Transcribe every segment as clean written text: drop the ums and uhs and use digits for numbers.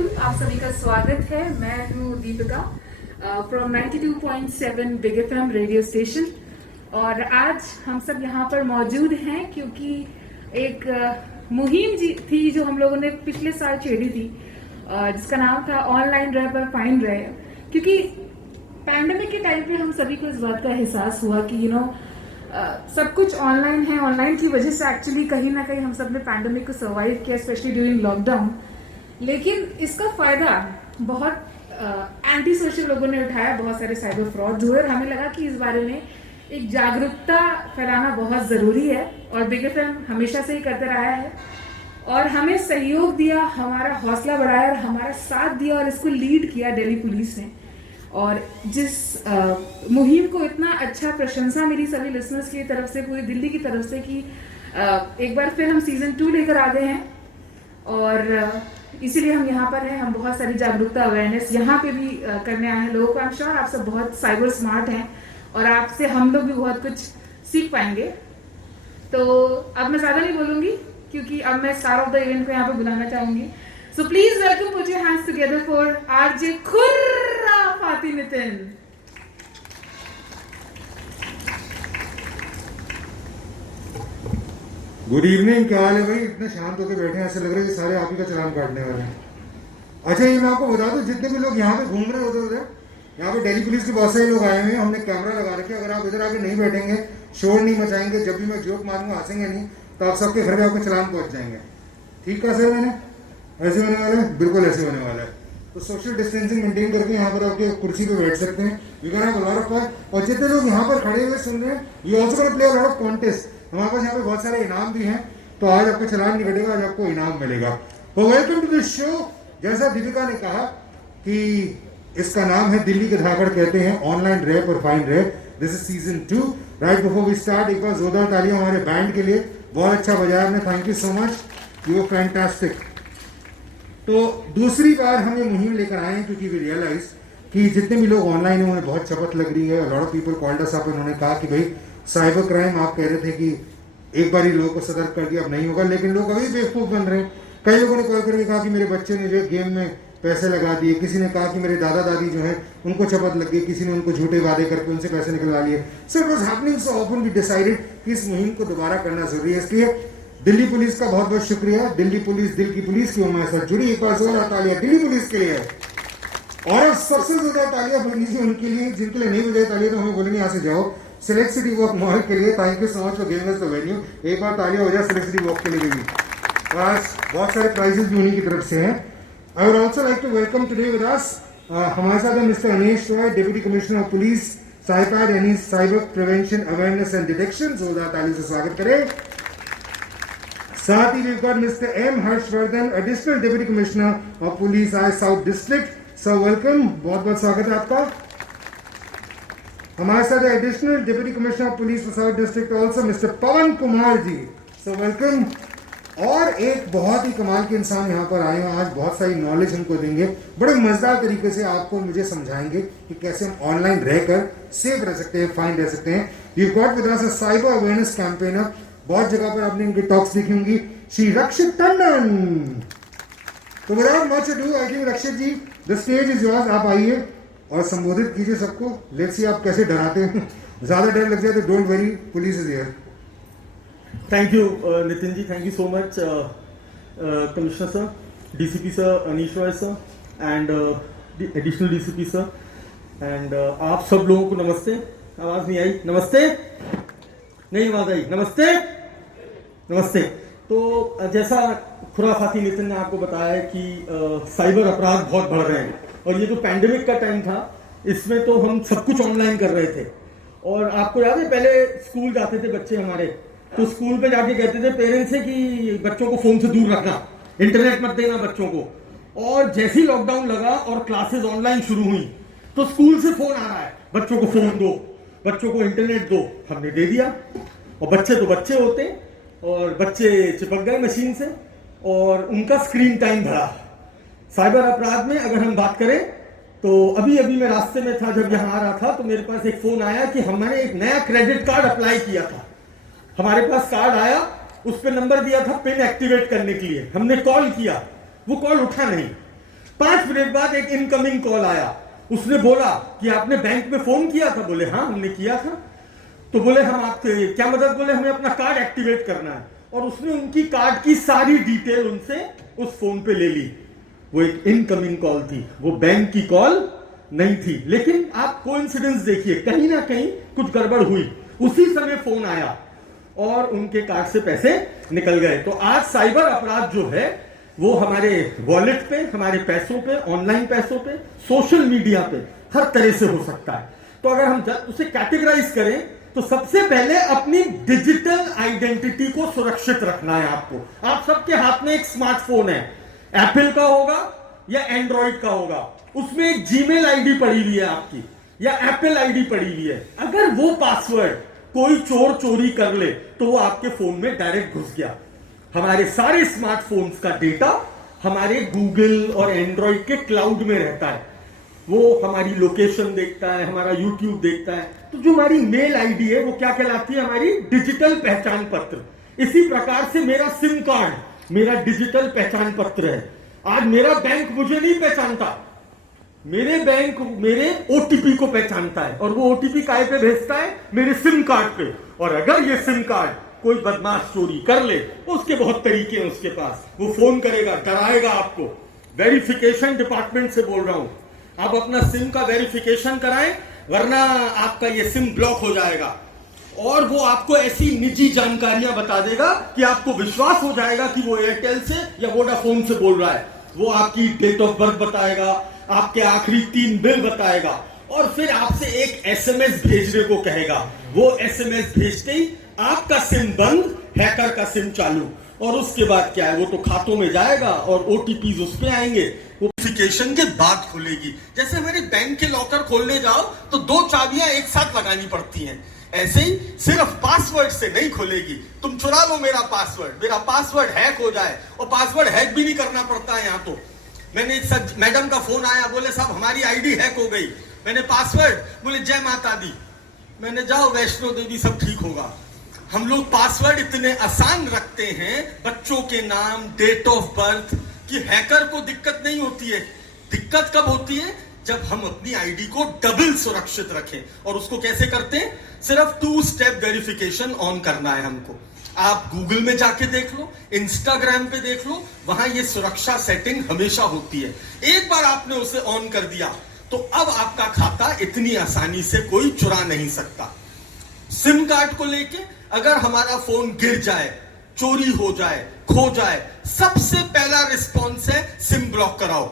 Welcome, आप सभी का स्वागत है। मैं हूँ Deepika from 92.7 big FM radio station. और आज हम सब यहाँ पर मौजूद हैं क्योंकि एक मुहिम जी थी जो हम लोगों ने पिछले साल छेड़ी थी, जिसका नाम था ऑनलाइन रहे पर फाइन रहे। क्योंकि पैंडेमिक के टाइम पे हम सभी को इस बात का एहसास हुआ कि सब कुछ ऑनलाइन है। ऑनलाइन की वजह से एक्चुअली कहीं ना कहीं हम सब ने पैंडेमिक को सर्वाइव किया, स्पेशली ड्यूरिंग लॉकडाउन। लेकिन इसका फायदा बहुत एंटी सोशल लोगों ने उठाया, बहुत सारे साइबर फ्रॉड हुए और हमें लगा कि इस बारे में एक जागरूकता फैलाना बहुत जरूरी है। और बिग एफएम हमेशा से ही करते रहा है और हमें सहयोग दिया, हमारा हौसला बढ़ाया और हमारा साथ दिया और इसको लीड किया दिल्ली पुलिस ने। और जिस मुहिम को इतना अच्छा प्रशंसा मिली सभी लिसनर्स की तरफ से, पूरी दिल्ली की तरफ से, कि एक बार फिर हम सीजन 2 लेकर आ गए हैं। और इसीलिए हम यहाँ पर हैं। हम बहुत सारी जागरूकता अवेयरनेस यहाँ पे भी करने आए हैं लोगों को। आई एम श्योर आप सब बहुत साइबर स्मार्ट हैं और आपसे हम लोग भी बहुत कुछ सीख पाएंगे। तो अब मैं ज्यादा नहीं बोलूंगी क्योंकि अब मैं स्टार ऑफ द इवेंट को यहाँ पे बुलाना चाहूंगी। So please welcome, put your hands together for RJ Khurafati Nitin. Good evening. क्या हाल है भाई? इतने शांत होकर बैठे हैं, ऐसे लग रहा है कि सारे आप ही का चलान काटने वाले हैं। अच्छा, ये मैं आपको बता दूं, जितने भी लोग यहाँ पे घूम रहे होते उधर, यहाँ पे दिल्ली पुलिस के बहुत सारे लोग आए हुए हैं। हमने कैमरा लगा रखे। अगर आप इधर आके नहीं बैठेंगे, शोर नहीं मचाएंगे, जब भी मैं जोक मारूंगा हंसेंगे नहीं, तो आप सबके घर में आपके चलान पहुंच जाएंगे। ठीक है सर? मैंने ऐसे होने वाला है, बिल्कुल ऐसे होने वाला है। तो सोशल डिस्टेंसिंग मेंटेन करके यहाँ पर आपके कुर्सी पे बैठ सकते हैं। You can have a lot of fun. और जितने लोग यहाँ पर खड़े हुए सुन रहे हैं, you also can play a lot of contest. हमारे पास यहाँ पे बहुत सारे इनाम भी हैं, तो आज आपका चलान नहीं कटेगा, आज आपको इनाम मिलेगा। तो वेलकम टू दिस शो। जैसा दीपिका ने कहा कि इसका नाम है दिल्ली के धाकड़ कहते हैं, ऑनलाइन रेप और fine rap. This is season 2। Right before we start, एक बार जोरदार तालियां हमारे बैंड के लिए। बहुत अच्छा बजाया आपने, thank you so much, you were fantastic. तो दूसरी बार हम ये मुहिम लेकर आए हैं क्योंकि वी रियलाइज कि जितने भी लोग ऑनलाइन हैं उन्हें बहुत चपत लग रही है। Lot of people called us up, उन्होंने कहा कि भाई साइबर क्राइम, आप कह रहे थे कि एक बार ही लोगों को सतर्क कर दिया, अब नहीं होगा, लेकिन लोग अभी बेवकूफ बन रहे हैं। कई लोगों ने कॉल करके कहा कि मेरे बच्चे ने जो गेम में पैसे लगा दिए, किसी ने कहा कि मेरे दादा दादी जो है उनको चपत लग गई, किसी ने उनको झूठे वादे करके उनसे पैसे निकलवा लिए। So it was happening so often, we decided कि इस मुहिम को दोबारा करना जरूरी है। इसलिए दिल्ली पुलिस का बहुत बहुत शुक्रिया। दिल्ली पुलिस दिल की पुलिस की हमारे साथ जुड़ी। एक बार जोरदार तालियां दिल्ली पुलिस के लिए। और सबसे ज्यादा तालियां बजनी उनके लिए जिनके लिए नहीं बजाई तालियां, तो हमें बोलेंगे यहाँ से जाओ। सिलेक्ट सिटी वॉक मॉल के लिए thank you so much for giving us the venue. एक बार तालियां हो जाए सिलेक्ट सिटी वॉक के लिए भी। बस बहुत सारे प्राइजेस भी उन्हीं की तरफ से हैं। I would also like to welcome today with us, हमारे साथ है mister Anish Roy, deputy commissioner of police, CyPAD यानी cyber prevention awareness and detection. जोरदार ताली से स्वागत करें। साथ ही we got mister M Harshvardhan, additional deputy commissioner of police I south district. Sir welcome, बहुत बहुत स्वागत है आपका। हमारे साथ additional deputy commissioner of police for south district also mister Pawan Kumar ji, so welcome. और एक बहुत ही कमाल के इंसान यहाँ पर आए हैं, आज बहुत सारी नॉलेज हमको देंगे, बड़े मजेदार तरीके से आपको मुझे समझाएंगे कि कैसे हम ऑनलाइन रहकर सेफ रह सकते हैं, फाइन रह सकते हैं। We got with us a cyber awareness campaigner. बहुत जगह पर आपने इनकी टॉक्स देखी होंगी, श्री रक्षित टंडन। तो without much ado, I think Rakshit ji the stage is yours. आप आइए और संबोधित कीजिए सबको। लेट्स सी आप कैसे डराते हैं। ज्यादा डर लग जाए तो don't worry, police is here. Thank you Nitin ji, thank you so much commissioner sir, DCP sir Anish Roy sir and additional DCP sir and आप सब लोगों को नमस्ते। आवाज नहीं आई? नमस्ते नहीं आवाज आई? नमस्ते नमस्ते। तो जैसा खुराफाती नितिन ने आपको बताया कि साइबर अपराध बहुत बढ़ रहे हैं और ये जो पैंडेमिक का टाइम था इसमें तो हम सब कुछ ऑनलाइन कर रहे थे। और आपको याद है पहले स्कूल जाते थे बच्चे हमारे, तो स्कूल पे जाके कहते थे पेरेंट्स से कि बच्चों को फोन से दूर रखना, इंटरनेट मत देना बच्चों को। और जैसे ही लॉकडाउन लगा और क्लासेस ऑनलाइन शुरू हुई तो स्कूल से फोन आ रहा है, बच्चों को फोन दो, बच्चों को इंटरनेट दो। हमने दे दिया और बच्चे तो बच्चे होते और बच्चे चिपक गए मशीन से और उनका स्क्रीन टाइम बढ़ा। साइबर अपराध में अगर हम बात करें तो अभी अभी मैं रास्ते में था, जब यहाँ आ रहा था तो मेरे पास एक फोन आया कि हमने एक नया क्रेडिट कार्ड अप्लाई किया था। हमारे पास कार्ड आया, उस पर नंबर दिया था पिन एक्टिवेट करने के लिए। हमने कॉल किया, वो कॉल उठा नहीं। 5 मिनट बाद एक इनकमिंग कॉल आया। उसने बोला कि आपने बैंक में फोन किया था? बोले हाँ हमने किया था। तो बोले हम आपके क्या मदद? बोले हमें अपना कार्ड एक्टिवेट करना है। और उसने उनकी कार्ड की सारी डिटेल उनसे उस फोन पे ले ली। वो एक इनकमिंग कॉल थी, वो बैंक की कॉल नहीं थी। लेकिन आप कोइंसिडेंस देखिए, कहीं ना कहीं कुछ गड़बड़ हुई, उसी समय फोन आया और उनके कार्ड से पैसे निकल गए। तो आज साइबर अपराध जो है वो हमारे वॉलेट पे, हमारे पैसों पे, ऑनलाइन पैसों पे, सोशल मीडिया पे हर तरह से हो सकता है। तो अगर हम उसे कैटेगराइज करें तो सबसे पहले अपनी डिजिटल आइडेंटिटी को सुरक्षित रखना है आपको। आप सबके हाथ में एक स्मार्टफोन है, एप्पल का होगा या एंड्रॉइड का होगा, उसमें एक जीमेल आईडी पड़ी हुई है आपकी या एप्पल आईडी पड़ी हुई है। अगर वो पासवर्ड कोई चोर चोरी कर ले तो वो आपके फोन में डायरेक्ट घुस गया। हमारे सारे स्मार्टफोन्स का डेटा हमारे गूगल और एंड्रॉइड के क्लाउड में रहता है। वो हमारी लोकेशन देखता है, हमारा यूट्यूब देखता है। तो जो हमारी मेल आईडी है वो क्या कहलाती है? हमारी डिजिटल पहचान पत्र। इसी प्रकार से मेरा सिम कार्ड मेरा डिजिटल पहचान पत्र है। आज मेरा बैंक मुझे नहीं पहचानता, मेरे बैंक मेरे ओटीपी को पहचानता है और वो ओटीपी काय पे भेजता है? मेरे सिम कार्ड पे। और अगर ये सिम कार्ड कोई बदमाश चोरी कर ले, उसके बहुत तरीके हैं उसके पास। वो फोन करेगा, डराएगा आपको। वेरिफिकेशन डिपार्टमेंट से बोल रहा हूं, आप अपना सिम का वेरिफिकेशन कराएं, वरना आपका ये सिम ब्लॉक हो जाएगा। और वो आपको ऐसी निजी जानकारियां बता देगा कि आपको विश्वास हो जाएगा कि वो एयरटेल से या वोडाफोन से बोल रहा है। वो आपकी डेट ऑफ बर्थ बताएगा, आपके आखिरी 3 बिल बताएगा और फिर आपसे एक एसएमएस भेजने को कहेगा। वो एसएमएस भेजते ही आपका सिम बंद, हैकर का सिम चालू। और उसके बाद क्या है? वो तो खातों में जाएगा और ओटीपी उस पे आएंगे। वेरिफिकेशन के बाद खुलेगी। जैसे हमारे बैंक के लॉकर खोलने जाओ तो 2 चाबियां एक साथ लगानी पड़ती हैं, ऐसे ही सिर्फ पासवर्ड से नहीं खुलेगी। तुम चुरा लो मेरा पासवर्ड हैक हो जाए, और पासवर्ड हैक भी नहीं करना पड़ता है। यहाँ तो मैंने एक मैडम का फोन आया, बोले साहब हमारी आईडी हैक हो गई। मैंने पासवर्ड, बोले जय माता दी। मैंने जाओ वैष्णो देवी सब ठीक होगा। हम लोग पासवर्ड इतने आसान रखते हैं बच्चों के नाम, डेट ऑफ बर्थ, कि हैकर को दिक्कत नहीं होती है। दिक्कत कब होती है? जब हम अपनी आईडी को डबल सुरक्षित रखें। और उसको कैसे करते हैं? सिर्फ 2 स्टेप वेरिफिकेशन ऑन करना है हमको। आप गूगल में जाके देख लो, इंस्टाग्राम पे देख लो, वहां ये सुरक्षा सेटिंग हमेशा होती है। एक बार आपने उसे ऑन कर दिया तो अब आपका खाता इतनी आसानी से कोई चुरा नहीं सकता। सिम कार्ड को लेके अगर हमारा फोन गिर जाए, चोरी हो जाए, खो जाए, सबसे पहला रिस्पॉन्स है सिम ब्लॉक कराओ।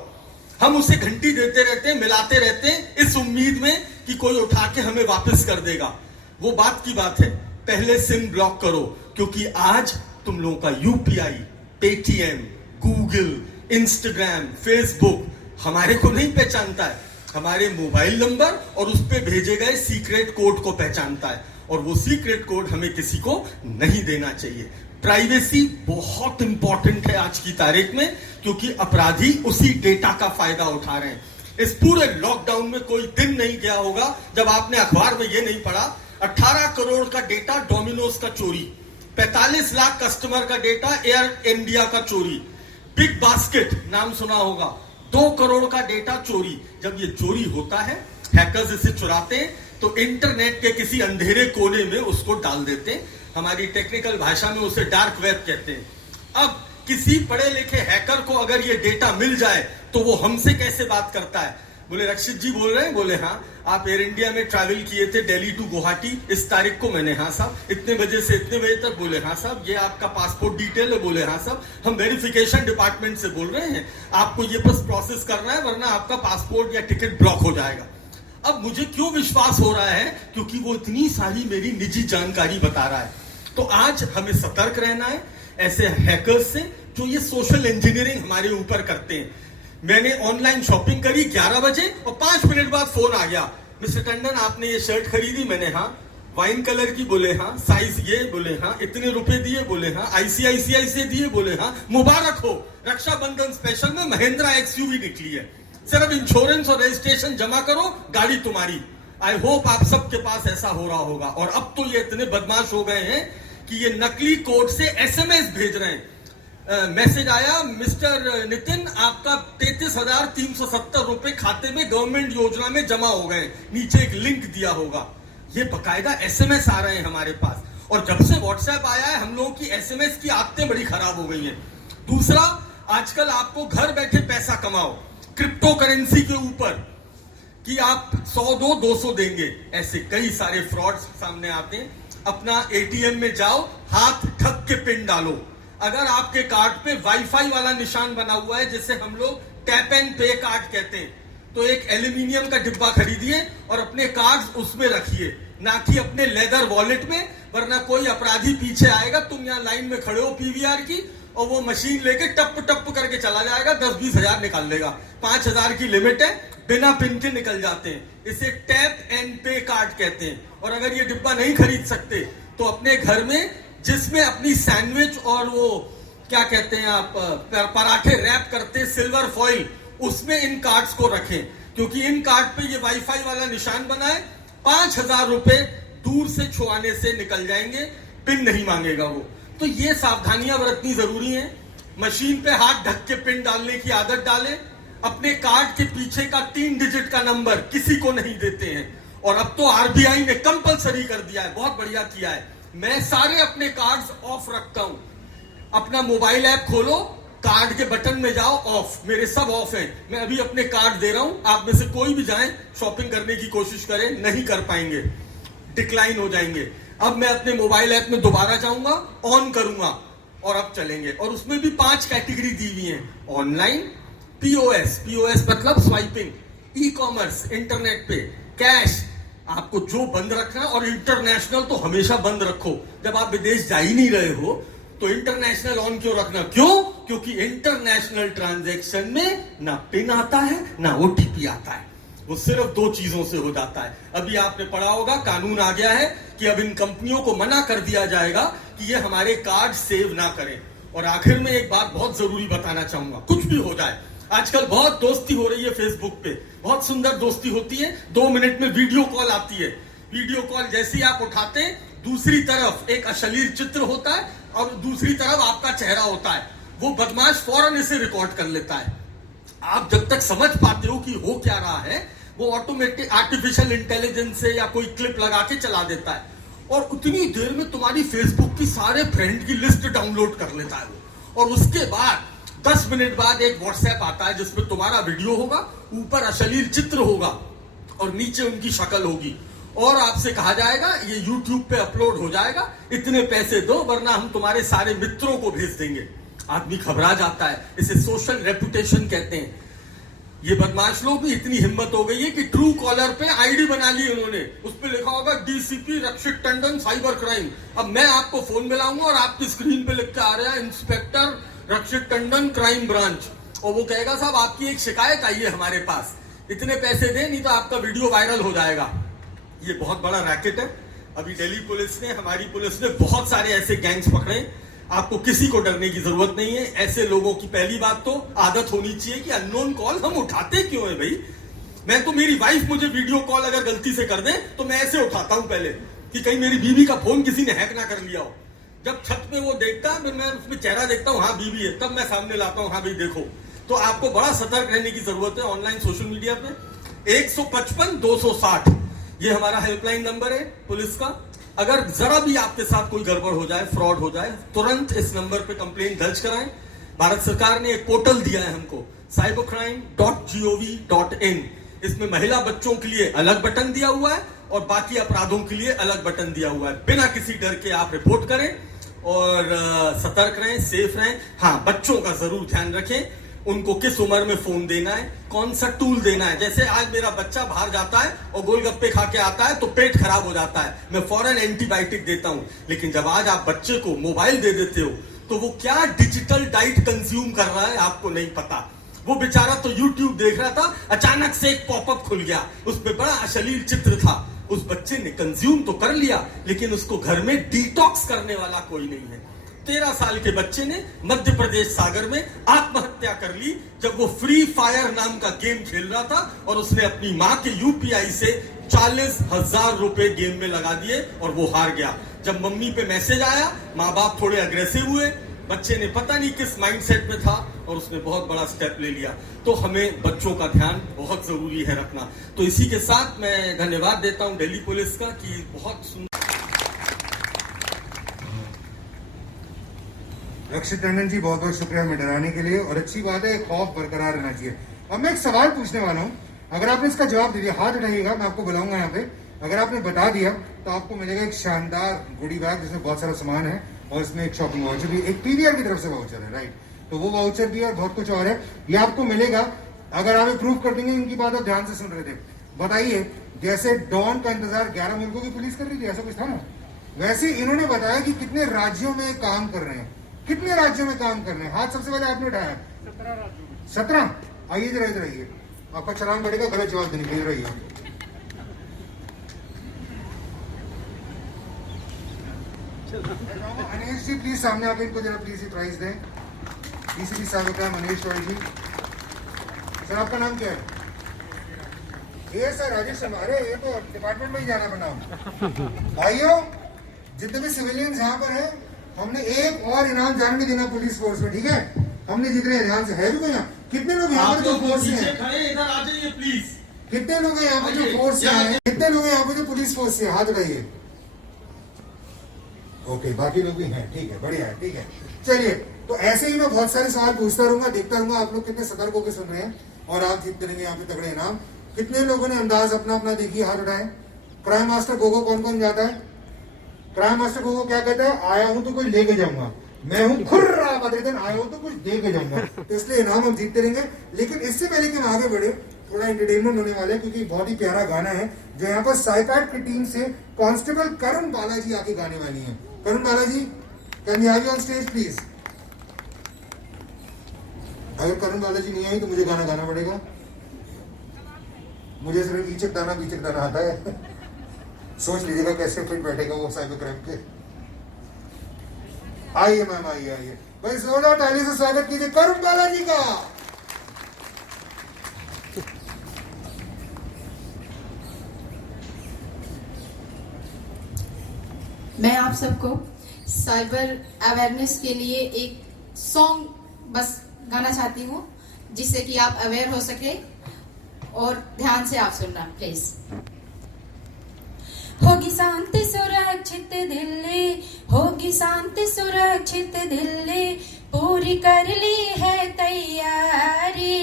हम उसे घंटी देते रहते हैं, मिलाते रहते हैं, इस उम्मीद में कि कोई उठा के हमें वापस कर देगा। वो बात की बात है, पहले सिम ब्लॉक करो, क्योंकि आज तुम लोगों का UPI, Paytm, Google, Instagram, Facebook हमारे को नहीं पहचानता है। हमारे मोबाइल नंबर और उस पर भेजे गए सीक्रेट कोड को पहचानता है, और वो सीक्रेट कोड हमें किसी को नहीं देना चाहिए। प्राइवेसी बहुत इंपॉर्टेंट है आज की तारीख में, क्योंकि अपराधी उसी डेटा का फायदा उठा रहे हैं। इस पूरे लॉकडाउन में कोई दिन नहीं गया होगा जब आपने अखबार में ये नहीं पढ़ा 18 करोड़ का डेटा डोमिनोज का चोरी, 45 लाख कस्टमर का डेटा एयर इंडिया का चोरी, बिग बास्केट नाम सुना होगा, 2 करोड़ का डेटा चोरी। जब ये चोरी होता है, हैकर्स इसे चुराते हैं तो इंटरनेट के किसी अंधेरे कोने में उसको डाल देते हैं। हमारी टेक्निकल भाषा में उसे डार्क वेब कहते हैं। अब किसी पढ़े लिखे हैकर को अगर ये डेटा मिल जाए तो वो हमसे कैसे बात करता है? बोले रक्षित जी बोल रहे हैं? बोले हाँ। आप एयर इंडिया में ट्रैवल किए थे दिल्ली टू गुवाहाटी इस तारीख को? मैंने हाँ साहब। इतने बजे से इतने बजे तक? बोले हाँ साहब। ये आपका पासपोर्ट डिटेल है? बोले हाँ साहब। हम वेरिफिकेशन डिपार्टमेंट से बोल रहे हैं, आपको ये बस प्रोसेस करना है, वरना आपका पासपोर्ट या टिकट ब्लॉक हो जाएगा। अब मुझे क्यों विश्वास हो रहा है? क्योंकि वो इतनी सारी मेरी निजी जानकारी बता रहा है। तो आज हमें सतर्क रहना है ऐसे हैकर्स से जो ये सोशल इंजीनियरिंग हमारे ऊपर करते हैं। मैंने ऑनलाइन शॉपिंग करी 11 बजे और 5 मिनट बाद फोन आ गया, मिस्टर टंडन आपने ये शर्ट खरीदी? मैंने हाँ। वाइन कलर की? बोले हाँ। साइज ये? बोले हाँ। इतने रुपए दिए? बोले हाँ। आईसीआईसीआई से दिए? बोले हाँ। मुबारक हो, रक्षाबंधन स्पेशल में महिंद्रा एक्सयूवी निकली है, सिर्फ इंश्योरेंस और रजिस्ट्रेशन जमा करो, गाड़ी तुम्हारी। आई होप आप सबके पास ऐसा हो रहा होगा। और अब तो ये इतने बदमाश हो गए हैं कि ये नकली कोड से एसएमएस भेज रहे हैं। मैसेज आया, मिस्टर नितिन आपका 33 32,370 रुपए खाते में गवर्नमेंट योजना में जमा हो गए। नीचे एक लिंक दिया होगा, ये बकायदा एसएमएस आ रहे हैं हमारे पास। और जब से व्हाट्सएप आया है हम लोगों की एसएमएस की आदतें बड़ी खराब हो गई हैं। दूसरा, आजकल आपको घर बैठे पैसा कमाओ क्रिप्टो करेंसी के ऊपर कि आप 100 दो 200 देंगे, ऐसे कई सारे फ्रॉड्स सामने आते हैं। अपना एटीएम में जाओ, हाथ ठग के पिन डालो। अगर आपके कार्ड पे वाईफाई वाला निशान बना हुआ है जिसे हम लोग टैप एंड पे कार्ड कहते हैं, तो एक एल्यूमिनियम का डिब्बा खरीदिए और अपने कार्ड उसमें रखिए, ना कि अपने लेदर वॉलेट में, वरना कोई अपराधी पीछे आएगा, तुम यहाँ लाइन में खड़े हो पीवीआर की, और वो मशीन लेके टप टप करके चला जाएगा, 10-20 हजार निकाल लेगा। 5,000 की लिमिट है, बिना पिन के निकल जाते हैं। इसे टैप एंड पे कार्ड कहते हैं। और अगर ये डिब्बा नहीं खरीद सकते तो अपने घर में, जिसमें अपनी सैंडविच और वो क्या कहते हैं आप पराठे रैप करते सिल्वर फॉइल, उसमें इन कार्ड्स को रखें, क्योंकि इन कार्ड पे ये वाईफाई वाला निशान बना है। 5,000 रुपए दूर से छुआने से निकल जाएंगे, पिन नहीं मांगेगा वो। तो ये सावधानियां बरतनी जरूरी हैं। मशीन पे हाथ ढक के पिन डालने की आदत डालें। अपने कार्ड के पीछे का 3 डिजिट का नंबर किसी को नहीं देते हैं। और अब तो आरबीआई ने कंपलसरी कर दिया है, बहुत बढ़िया किया है। मैं सारे अपने कार्ड्स ऑफ रखता हूं। अपना मोबाइल ऐप खोलो, कार्ड के बटन में जाओ, ऑफ, मेरे सब ऑफ हैं। मैं अभी अपने कार्ड दे रहा हूं, आप में से कोई भी जाएं शॉपिंग करने की कोशिश करें, नहीं कर पाएंगे, डिक्लाइन हो जाएंगे। अब मैं अपने मोबाइल ऐप में दोबारा जाऊंगा, ऑन करूंगा और अब चलेंगे। और उसमें भी 5 कैटेगरी दी हुई है, ऑनलाइन, पीओएस, पीओएस मतलब स्वाइपिंग, ई कॉमर्स इंटरनेट पे, कैश आपको जो बंद रखना, और इंटरनेशनल तो हमेशा बंद रखो। जब आप विदेश जा ही नहीं रहे हो तो इंटरनेशनल ऑन क्यों रखना? क्यों? क्योंकि इंटरनेशनल ट्रांजैक्शन में ना पिन आता है ना ओटीपी आता है, वो सिर्फ 2 चीजों से हो जाता है। अभी आपने पढ़ा होगा, कानून आ गया है कि अब इन कंपनियों को मना कर दिया जाएगा कि ये हमारे कार्ड सेव ना करें। और आखिर में एक बात बहुत जरूरी बताना चाहूंगा, कुछ भी हो जाए, आजकल बहुत दोस्ती हो रही है फेसबुक पे, बहुत सुंदर दोस्ती होती है। 2 मिनट में वीडियो कॉल आती है। वीडियो कॉल जैसे ही आप उठाते हैं, दूसरी तरफ एक अश्लील चित्र होता है और दूसरी तरफ आपका चेहरा होता है। वो बदमाश फौरन इसे रिकॉर्ड कर लेता है। आप जब तक समझ पाते हो कि हो क्या रहा है, वो ऑटोमेटिक आर्टिफिशियल इंटेलिजेंस से या कोई क्लिप लगा के चला देता है, और उतनी देर में तुम्हारी फेसबुक की सारे फ्रेंड की लिस्ट डाउनलोड कर लेता है वो। और उसके बाद 10 मिनट बाद एक व्हाट्सएप आता है जिसमें तुम्हारा वीडियो होगा, ऊपर अश्लील चित्र होगा और नीचे उनकी शक्ल होगी, और आपसे कहा जाएगा ये यूट्यूब पे अपलोड हो जाएगा, इतने पैसे दो वरना हम तुम्हारे सारे मित्रों को भेज देंगे। आदमी घबरा जाता है, इसे सोशल रेपुटेशन कहते हैं। ये बदमाश लोग भी इतनी हिम्मत हो गई है कि ट्रू कॉलर पे आईडी बना ली उन्होंने, उस पे लिखा होगा डीसीपी रक्षित टंडन साइबर क्राइम। अब मैं आपको फोन मिलाऊंगा और आपकी स्क्रीन पे लिख के आ रहा है इंस्पेक्टर रक्षित टंडन क्राइम ब्रांच, और वो कहेगा साहब आपकी एक शिकायत आई है हमारे पास, इतने पैसे दें नहीं तो आपका वीडियो वायरल हो जाएगा। ये बहुत बड़ा रैकेट है। अभी दिल्ली पुलिस ने, हमारी पुलिस ने बहुत सारे ऐसे गैंग्स पकड़े। आपको किसी को डरने की जरूरत नहीं है। ऐसे लोगों की पहली बात तो आदत होनी चाहिए कि अननोन कॉल हम उठाते क्यों है भाई। मैं तो, मेरी वाइफ मुझे वीडियो कॉल अगर गलती से कर दे तो मैं ऐसे उठाता हूं पहले कि कहीं मेरी बीवी का फोन किसी ने हैक ना कर लिया हो। जब छत में वो देखता है, मैं उसमें चेहरा देखता हूँ, हाँ बीवी है, तब मैं सामने लाता हूँ, हाँ भाई देखो। तो आपको बड़ा सतर्क रहने की जरूरत है ऑनलाइन सोशल मीडिया पे। 155-260 ये हमारा हेल्पलाइन नंबर है पुलिस का। अगर जरा भी आपके साथ कोई गड़बड़ हो जाए, फ्रॉड हो जाए, तुरंत इस नंबर पे कंप्लेन दर्ज कराएं। भारत सरकार ने एक पोर्टल दिया है हमको, cybercrime.gov.in। इसमें महिला बच्चों के लिए अलग बटन दिया हुआ है और बाकी अपराधों के लिए अलग बटन दिया हुआ है। बिना किसी डर के आप रिपोर्ट करें और सतर्क रहें, सेफ रहें। हाँ, बच्चों का जरूर ध्यान रखें, उनको किस उम्र में फोन देना है, कौन सा टूल देना है। जैसे आज मेरा बच्चा बाहर जाता है और गोलगप्पे खा के आता है तो पेट खराब हो जाता है, मैं फौरन एंटीबायोटिक देता हूं। लेकिन जब आज आप बच्चे को मोबाइल दे देते हो तो वो क्या डिजिटल डाइट कंज्यूम कर रहा है आपको नहीं पता। वो बेचारा तो यूट्यूब देख रहा था, अचानक से एक पॉपअप खुल गया, उस पे बड़ा अश्लील चित्र था। उस बच्चे ने कंज्यूम तो कर लिया, लेकिन उसको घर में डिटॉक्स करने वाला कोई नहीं है। 13 साल के बच्चे ने मध्य प्रदेश सागर में आत्महत्या कर ली जब वो फ्री फायर नाम का गेम खेल रहा था और उसने अपनी मां के यूपीआई से 40,000 रुपए गेम में लगा दिए और वो हार गया। जब मम्मी पे मैसेज आया, माँ बाप थोड़े अग्रेसिव हुए। बच्चे ने पता नहीं किस माइंडसेट में था, और उसने बहुत बड़ा स्टेप ले लिया। तो हमें बच्चों का ध्यान बहुत जरूरी है रखना। तो इसी के साथ मैं धन्यवाद देता हूं दिल्ली पुलिस का कि बहुत सुंदर। रक्षित टंडन जी बहुत बहुत शुक्रिया हमें डराने के लिए, और अच्छी बात है, खौफ बरकरार रहना चाहिए। अब मैं एक सवाल पूछने वाला हूँ, अगर आपने इसका जवाब दे दिया, हाथ उठाइएगा, मैं आपको बुलाऊंगा यहाँ पे। अगर आपने बता दिया तो आपको मिलेगा एक शानदार गुडी बैग जिसमें बहुत सारा सामान है, और इसमें एक शॉपिंग वाउचर भी, एक पीवीआर की तरफ से वाउचर है, राइट? तो वो वाउचर भी है और बहुत कुछ और है, ये आपको मिलेगा अगर आप प्रूव कर देंगे। इनकी बात आप ध्यान से सुन रहे थे। बताइए, जैसे डॉन का इंतजार 11 मुल्कों की पुलिस कर रही थी, ऐसा कुछ था ना? वैसे इन्होंने बताया कि कितने राज्यों में काम कर रहे हैं, कितने राज्यों में काम कर रहे हैं। हाथ सबसे पहले आपने उठाया 17। आइए जरा इधर आइए, आपका चालान बढ़ेगा गलत जवाब देने के लिए। रहिए अनिश जी, प्लीज सामने आके इनको जरा प्लीज प्राइज दें। डीसीपी साहब का मनीष रॉय जी। सर आपका नाम क्या है? ये सर राजेश शर्मा। अरे ये तो डिपार्टमेंट में ही जाना बना। भाइयों, जितने भी सिविलियंस यहाँ पर हैं, हमने एक और इनाम जाने नहीं देना पुलिस फोर्स में, ठीक है? हमने जितने ध्यान से है भी कोई ना, कितने लोग यहाँ पर जो फोर्स से हैं, इधर आ जाइए प्लीज। कितने लोग हैं यहाँ पर जो फोर्स से हैं, कितने लोग हैं यहाँ पर जो पुलिस फोर्स से? हाथ उठाइए। ओके, बाकी लोग भी हैं, ठीक है, बढ़िया है, ठीक है। चलिए, तो ऐसे ही मैं बहुत सारे सवाल पूछता रहूंगा, देखता रहूंगा आप लोग कितने सतर्क होकर सुन रहे हैं, और आप जीतते रहेंगे यहाँ पे तगड़े इनाम। कितने लोगों ने अंदाज अपना अपना देखिए, हाथ उठाए। क्राइम मास्टर गोगो कौन कौन जाता है? क्राइम मास्टर गोगो क्या कहता है? आया हूं तो कुछ लेके जाऊंगा, मैं हूं खुर्रा बद्रीधन, आया हूं तो कुछ दे के जाऊंगा। तो इसलिए इनाम हम जीतते रहेंगे। लेकिन इससे पहले कि हम आगे बढ़े, थोड़ा एंटरटेनमेंट होने वाला है, क्योंकि बहुत ही प्यारा गाना है जो यहाँ पर साइकार्ड की टीम से कांस्टेबल करुण बालाजी आके गाने वाली है। Karun Balaji, can you have you on stage please? अगर करुण बालाजी नहीं आई तो मुझे गाना गाना पड़ेगा। मुझे सिर्फ ईचक दाना आता है। सोच लीजिएगा कैसे फिट बैठेगा वो साइबर क्राइम के। आइए मैम, आइए आइए भाई, जोरदार ताली से स्वागत कीजिए करुण बालाजी का। मैं आप सबको साइबर अवेयरनेस के लिए एक सॉन्ग बस गाना चाहती हूँ, जिससे कि आप अवेयर हो सके, और ध्यान से आप सुनना प्लीज। होगी शांति सुरक्षित दिल्ली, होगी शांति सुरक्षित दिल्ली, पूरी कर ली है तैयारी।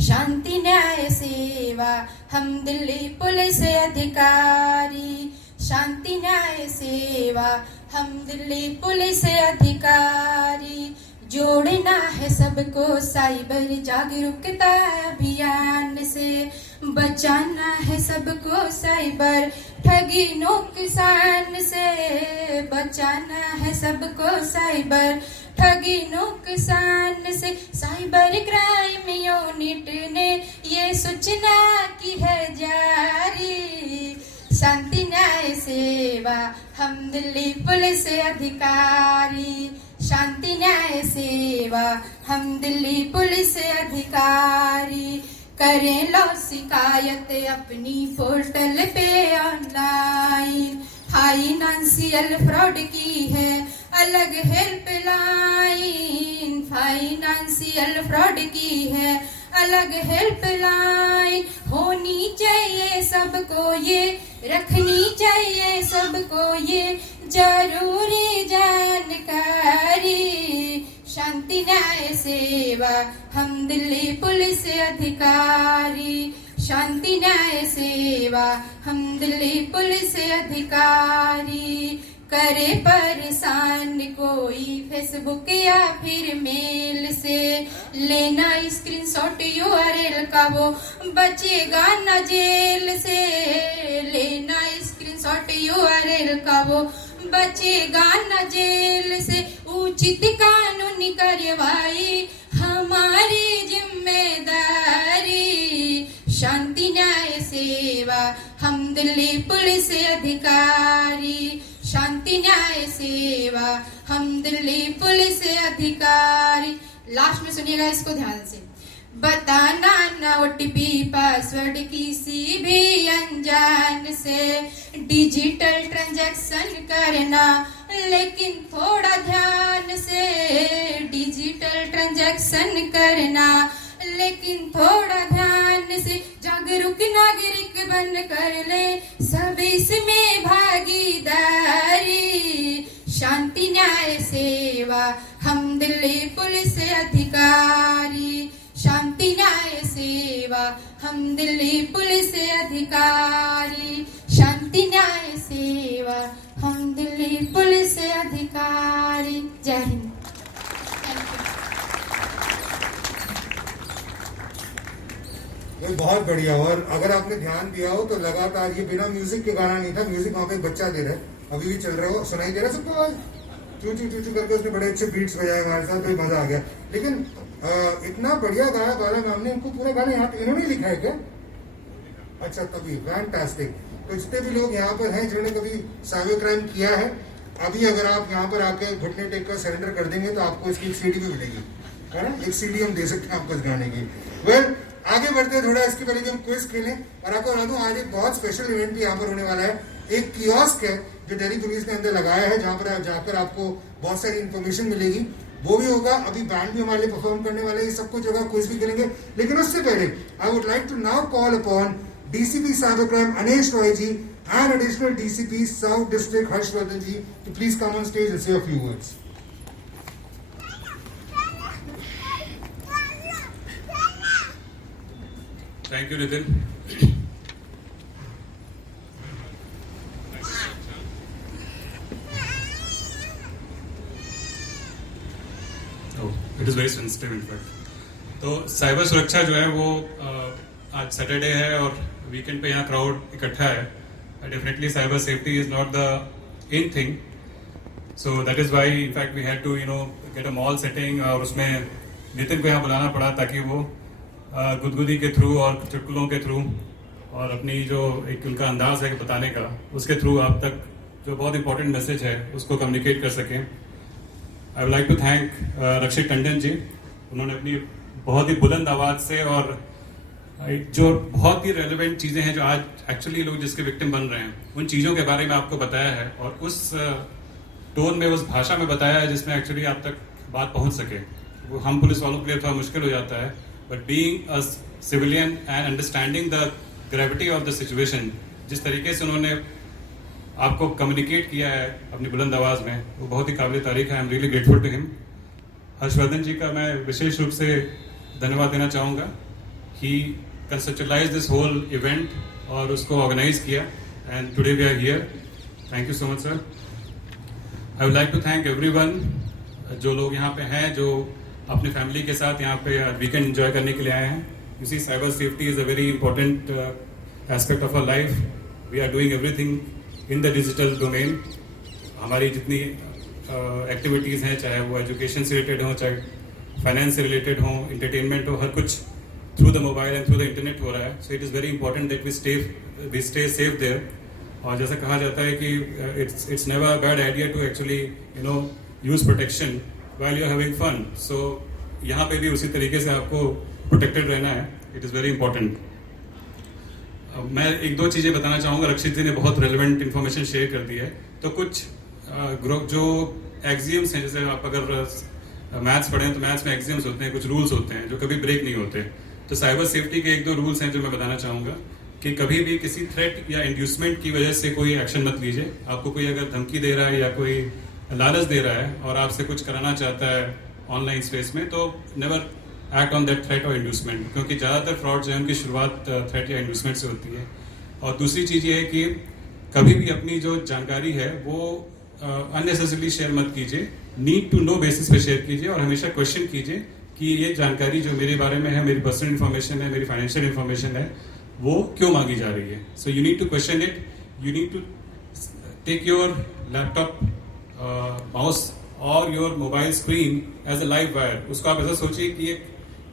शांति न्याय सेवा हम दिल्ली पुलिस अधिकारी, शांति न्याय सेवा हम दिल्ली पुलिस अधिकारी। जोड़ना है सबको साइबर जागरूकता अभियान से, बचाना है सबको साइबर ठगी नुकसान से, बचाना है सबको साइबर ठगी नुकसान से। साइबर क्राइम यूनिट ने ये सूचना की है जारी। शांति न्याय सेवा हम दिल्ली पुलिस अधिकारी, शांति न्याय सेवा हम दिल्ली पुलिस अधिकारी। करें लो शिकायत अपनी पोर्टल पे ऑनलाइन, फाइनेंशियल फ्रॉड की है अलग हेल्पलाइन, फाइनेंशियल फ्रॉड की है अलग हेल्पलाइन। होनी चाहिए सबको ये, रखनी चाहिए सबको ये जरूरी जानकारी। शांति न्याय सेवा हम दिल्ली पुलिस अधिकारी, शांति न्याय सेवा हम दिल्ली पुलिस अधिकारी। करे परेशान कोई फेसबुक या फिर मेल से, लेना स्क्रीनशॉट यूआरएल का वो बचेगा न जेल से, लेना स्क्रीनशॉट यूआरएल का वो बचेगा न जेल से। उचित कानूनी कार्रवाई हमारी जिम्मेदारी। शांति न्याय सेवा हम दिल्ली पुलिस अधिकारी, शांति न्याय सेवा हम दिल्ली पुलिस अधिकारी। लास्ट में सुनिएगा इसको ध्यान से। बताना ना ओटीपी पासवर्ड किसी भी अनजान से, डिजिटल ट्रांजैक्शन करना लेकिन थोड़ा ध्यान से, डिजिटल ट्रांजैक्शन ट्रांजैक्शन करना, लेकिन थोड़ा ध्यान से जागरूक नागरिक बन कर ले सब इसमें भागीदारी। शांति न्याय सेवा हम दिल्ली पुलिस अधिकारी, शांति न्याय सेवा हम दिल्ली पुलिस अधिकारी, शांति न्याय सेवा हम दिल्ली पुलिस अधिकारी। जय हिंद। ये बहुत बढ़िया। और अगर आपने ध्यान दिया हो तो लगातार ये बिना म्यूजिक के गाना नहीं था, म्यूजिक वहाँ पे एक बच्चा दे रहा है, अभी भी चल रहा हो, सुनाई दे रहा है सबको आवाज, चू चू चू चू करके उसने बड़े अच्छे बीट्स बजाए हमारे साथ, तो मजा आ गया। लेकिन इतना बढ़िया गाया बाला मैम ने, इनको पूरा गाना यहाँ पे इन्होंने लिखा है क्या? अच्छा, तभी फैंटास्टिक। तो जितने भी लोग यहाँ पर हैं जिन्होंने कभी साइबर क्राइम किया है, अभी अगर आप यहाँ पर आके घुटने टेक कर सरेंडर कर देंगे तो आपको इसकी एक सीडी भी मिलेगी, है ना? एक सीडी हम दे सकते हैं आपको इस गाने की। वेल, आगे बढ़ते हैं थोड़ा, इसके पहले कि हम क्विज खेलें। और आपको बता दूं आज एक बहुत स्पेशल इवेंट भी यहाँ पर होने वाला है। एक कियोस्क है जो दिल्ली पुलिस ने अंदर लगाया है, जहाँ पर जाकर आपको बहुत सारी इन्फॉर्मेशन मिलेगी, वो भी होगा। अभी बैंड भी हमारे लिए परफॉर्म करने वाले, ये सब कुछ होगा, क्विज भी खेलेंगे। लेकिन उससे पहले I would like to now call upon DCP cyber crime Anish Roy ji and additional DCP south district Harshvardhan ji to please come on stage and say a few words. Thank you, Nitin. Oh, it is very sensitive, in fact. तो cyber सुरक्षा जो है वो आज Saturday है और weekend पे यहाँ क्राउड इकट्ठा है। Definitely cyber safety is not the in thing, so that is why in fact we had to get a mall setting, और उसमें नितिन को यहाँ बुलाना पड़ा ताकि वो गुदगुदी के थ्रू और चुटकुलों के थ्रू और अपनी जो एक उनका अंदाज है बताने का, उसके थ्रू आप तक जो बहुत इंपॉर्टेंट मैसेज है उसको कम्युनिकेट कर सकें। I would like to thank Rakshit Tandon ji, उन्होंने अपनी बहुत ही बुलंद आवाज़ से और जो बहुत ही रेलेवेंट चीज़ें हैं जो आज एक्चुअली लोग जिसके विक्टिम बन रहे हैं, उन चीज़ों के बारे में आपको बताया है और उस टोन में, उस भाषा में बताया है जिसमें एक्चुअली आप तक बात पहुंच सके। वो हम पुलिस वालों के लिए थोड़ा मुश्किल हो जाता है, but being a civilian and understanding the gravity of the situation, जिस तरीके से उन्होंने आपको कम्युनिकेट किया है अपनी बुलंद आवाज़ में, वो बहुत ही काबिल तारीफ है। I am really grateful to him. Harshvardhan ji का मैं विशेष रूप से धन्यवाद देना चाहूँगा। He conceptualise this whole event और उसको ऑर्गेनाइज किया, and today we are here. Thank you so much sir. I would like to thank everyone, जो लोग यहाँ पे हैं, जो अपने फैमिली के साथ यहाँ पे वीकेंड एंजॉय करने के लिए आए हैं। You see, cyber safety is a very important aspect of our life. We are doing everything in the digital domain. हमारी जितनी एक्टिविटीज़ हैं, चाहे वो एजुकेशन से रिलेटेड हो, चाहे फाइनेंस से रिलेटेड हो, इंटरटेनमेंट हो, हर कुछ through the mobile and through the internet हो रहा है। So it is very important that we stay safe there. और जैसा कहा जाता है कि it's never a bad idea to actually use protection while you are having fun. So यहाँ पे भी उसी तरीके से आपको प्रोटेक्टेड रहना है। It is very important. मैं एक दो चीज़ें बताना चाहूँगा। रक्षित जी ने बहुत रेलिवेंट इन्फॉर्मेशन शेयर कर दी है। तो कुछ जो एक्सियम्स हैं, जैसे आप अगर मैथ्स पढ़ें तो मैथ्स में एक्सियम्स होते हैं, कुछ रूल्स होते हैं जो कभी ब्रेक नहीं होते। तो साइबर सेफ्टी के एक दो रूल्स हैं जो मैं बताना चाहूँगा कि कभी भी किसी थ्रेट या इंड्यूसमेंट की वजह से कोई एक्शन मत लीजिए। आपको कोई अगर धमकी दे रहा है या कोई लालच दे रहा है और आपसे कुछ कराना चाहता है ऑनलाइन स्पेस में, तो never act on that threat और इंड्यूसमेंट, क्योंकि ज़्यादातर फ्रॉड जो है उनकी शुरुआत थ्रेट या इंड्यूसमेंट से होती है। और दूसरी चीज़ ये है कि कभी भी अपनी जो जानकारी है वो अननेसेसरली शेयर मत कीजिए। नीड टू नो बेसिस पे शेयर कीजिए और हमेशा क्वेश्चन कीजिए कि ये जानकारी जो मेरे बारे में है, मेरी पर्सनल इन्फॉर्मेशन है, मेरी फाइनेंशियल इन्फॉर्मेशन है, वो क्यों मांगी जा रही है। So you need to question it. You need to take your laptop, mouse और your mobile screen as a live wire. उसको आप ऐसा सोचिए कि एक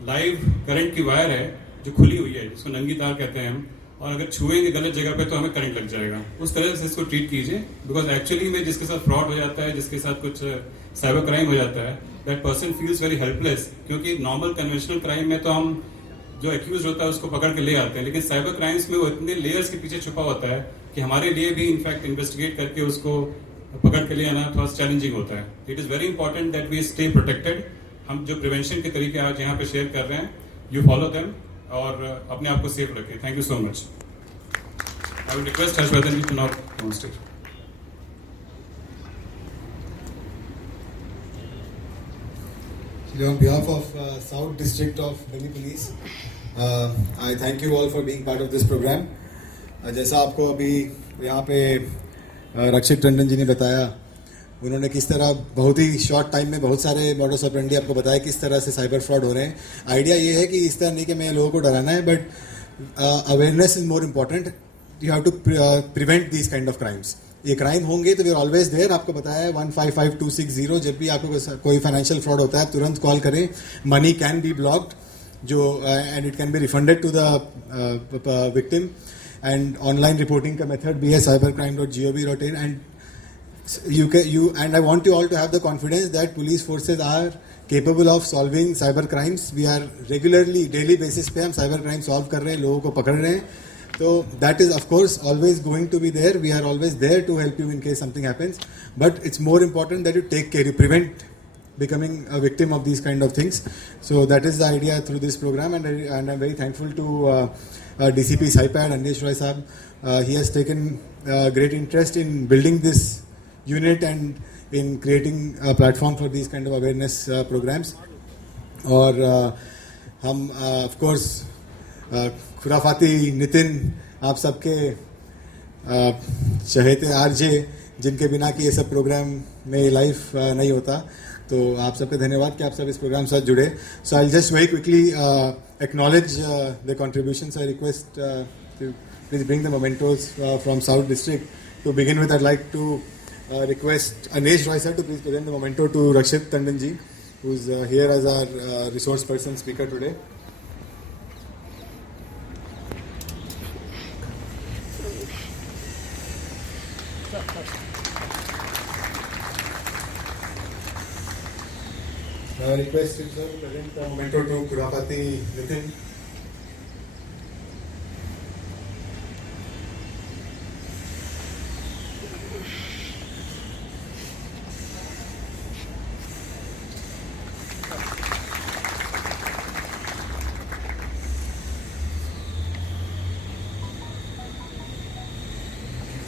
लाइव करंट की वायर है जो खुली हुई है, जिसको नंगी तार कहते हैं हम, और अगर छुएंगे गलत जगह पे तो हमें करंट लग जाएगा। उस तरह से इसको ट्रीट कीजिए, बिकॉज एक्चुअली में जिसके साथ फ्रॉड हो जाता है, जिसके साथ कुछ साइबर क्राइम हो जाता है, that person feels very helpless. क्योंकि नॉर्मल कन्वेंशनल क्राइम में तो हम जो एक्यूज होता है उसको पकड़ के ले आते हैं, लेकिन साइबर क्राइम्स में वो इतने लेयर्स के पीछे छुपा होता है कि हमारे लिए भी इनफैक्ट इन्वेस्टिगेट करके उसको पकड़ के ले आना थोड़ा चैलेंजिंग होता है। It is very important that we stay protected. हम जो प्रिवेंशन के तरीके आज यहाँ पे शेयर कर रहे हैं, यू फॉलो देम और अपने आप को सेफ रखें. Thank you so much. I will request Harshvardhan ji to now on stage. On behalf of South District of Delhi Police, I thank you all for being part of this program. जैसा आपको अभी यहाँ पे रक्षित टंडन जी ने बताया, उन्होंने किस तरह बहुत ही शॉर्ट टाइम में बहुत सारे मॉडल्स ऑपरेंडी आपको बताया किस तरह से साइबर फ्रॉड हो रहे हैं. आइडिया ये है कि इस तरह नहीं कि मैं लोगों को डराना है, but awareness is more important. You have to prevent this kind of crimes. ये क्राइम होंगे तो वी आर ऑलवेज देयर. आपको बताया है 155260. जब भी आपको कोई फाइनेंशियल फ्रॉड होता है तुरंत कॉल करें. मनी कैन बी ब्लॉक्ड जो and it can be refunded to the victim. And online reporting का मेथड भी है cybercrime.gov.in. and I want you all to have the confidence that police forces are capable of solving cyber crimes. We are regularly daily basis पे हम cyber crime solve कर रहे हैं, लोगों को पकड़ रहे हैं. So that is of course always going to be there. We are always there to help you in case something happens. But it's more important that you take care, you prevent becoming a victim of these kind of things. So that is the idea through this program, and I'm very thankful to DCP Saipad, Anish Roy Saab. He has taken great interest in building this unit and in creating a platform for these kind of awareness programs. और हम of course खुराफाती Nitin, आप सबके चहेते RJ, जिनके बिना कि ये सब programme में लाइफ नहीं होता. तो आप सबके धन्यवाद कि आप सब इस प्रोग्राम से जुड़े. So I just very quickly acknowledge the contributions. I request please bring the mementos from south district. To begin with, I like to request Anish Roy sir to please present the memento to Rakshit Tandon ji, who is here as our resource person speaker today. I request him sir to present the memento to Kurapati Nitin.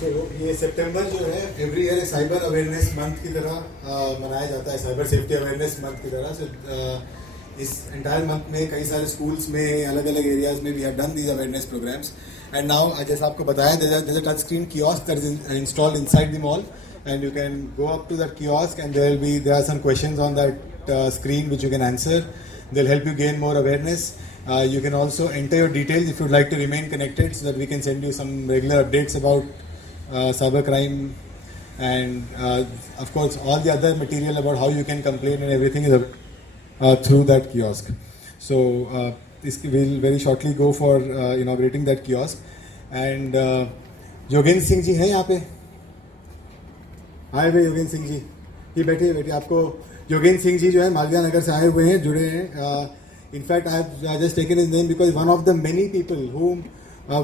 तो ये सितंबर जो है every year cyber awareness month की तरह मनाया जाता है, cyber safety awareness month की तरह. सो इस एंटायर मंथ में कई सारे स्कूल्स में अलग अलग एरियाज में we have done these awareness programmes. And now जैसा आपको बताया, there is a touch screen kiosk that is installed inside the mall, and you can go up to that kiosk and there are some questions on that screen which you can answer. They'll help you gain more awareness. You can also enter your details if you'd like to remain connected, so that we can send you some regular updates about cyber crime, and of course all the other material about how you can complain and everything is through that kiosk. So we'll very shortly go for inaugurating that kiosk. And Yogendra Singh ji हैं यहाँ पे. आए हुए योगेंद्र सिंह जी, ये बैठे. आपको योगेंद्र सिंह जी जो है मालविया नगर से आए हुए हैं, जुड़े हैं. In fact I have just taken his name because one of the many people whom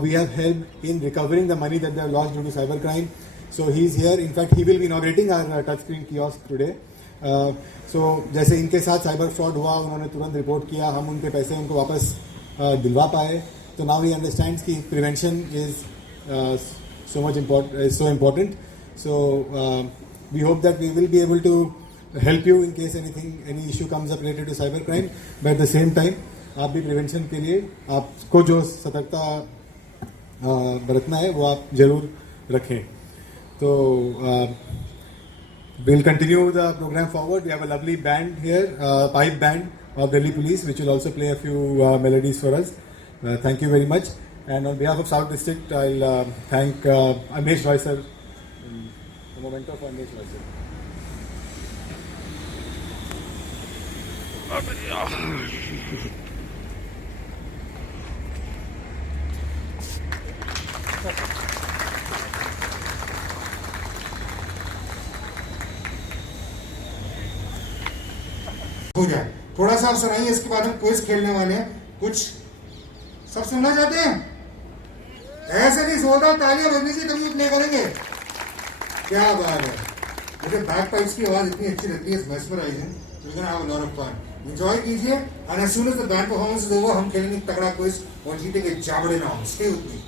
we have helped in recovering the money that they have lost due to cyber crime. So he is here. In fact, he will be inaugurating our touchscreen kiosk today. So जैसे इनके साथ cyber fraud हुआ, उन्होंने तुरंत report किया, हम उनके पैसे उनको वापस दिलवा पाए. तो now he understands कि prevention is so important. So we hope that we will be able to help you in case any issue comes up related to cyber crime. But at the same time, आप भी prevention के लिए आपको जो सतर्कता बरतना है वो आप जरूर रखें. तो we'll continue the program forward. We have a lovely band here, pipe band of Delhi Police, which will also play a few melodies for us. Thank you very much. And on behalf of South District, I'll thank Anish Roy sir. A memento for Anish Roy sir. हो जाए थोड़ा सा आप सुनाइए. इसके बाद हम quiz खेलने वाले हैं. कुछ सब सुनना चाहते हैं? ऐसे नहीं सोता, तालियां बजनी चाहिए तभी प्ले करेंगे. क्या बात है. मुझे बैक पाइप्स की आवाज इतनी अच्छी लगती है, mesmerising. We're gonna have a lot of fun. Enjoy कीजिए and as soon as the band performance is over हम खेलेंगे तगड़ा क्विज और जीतेंगे जाबड़े नाम। Stay with me.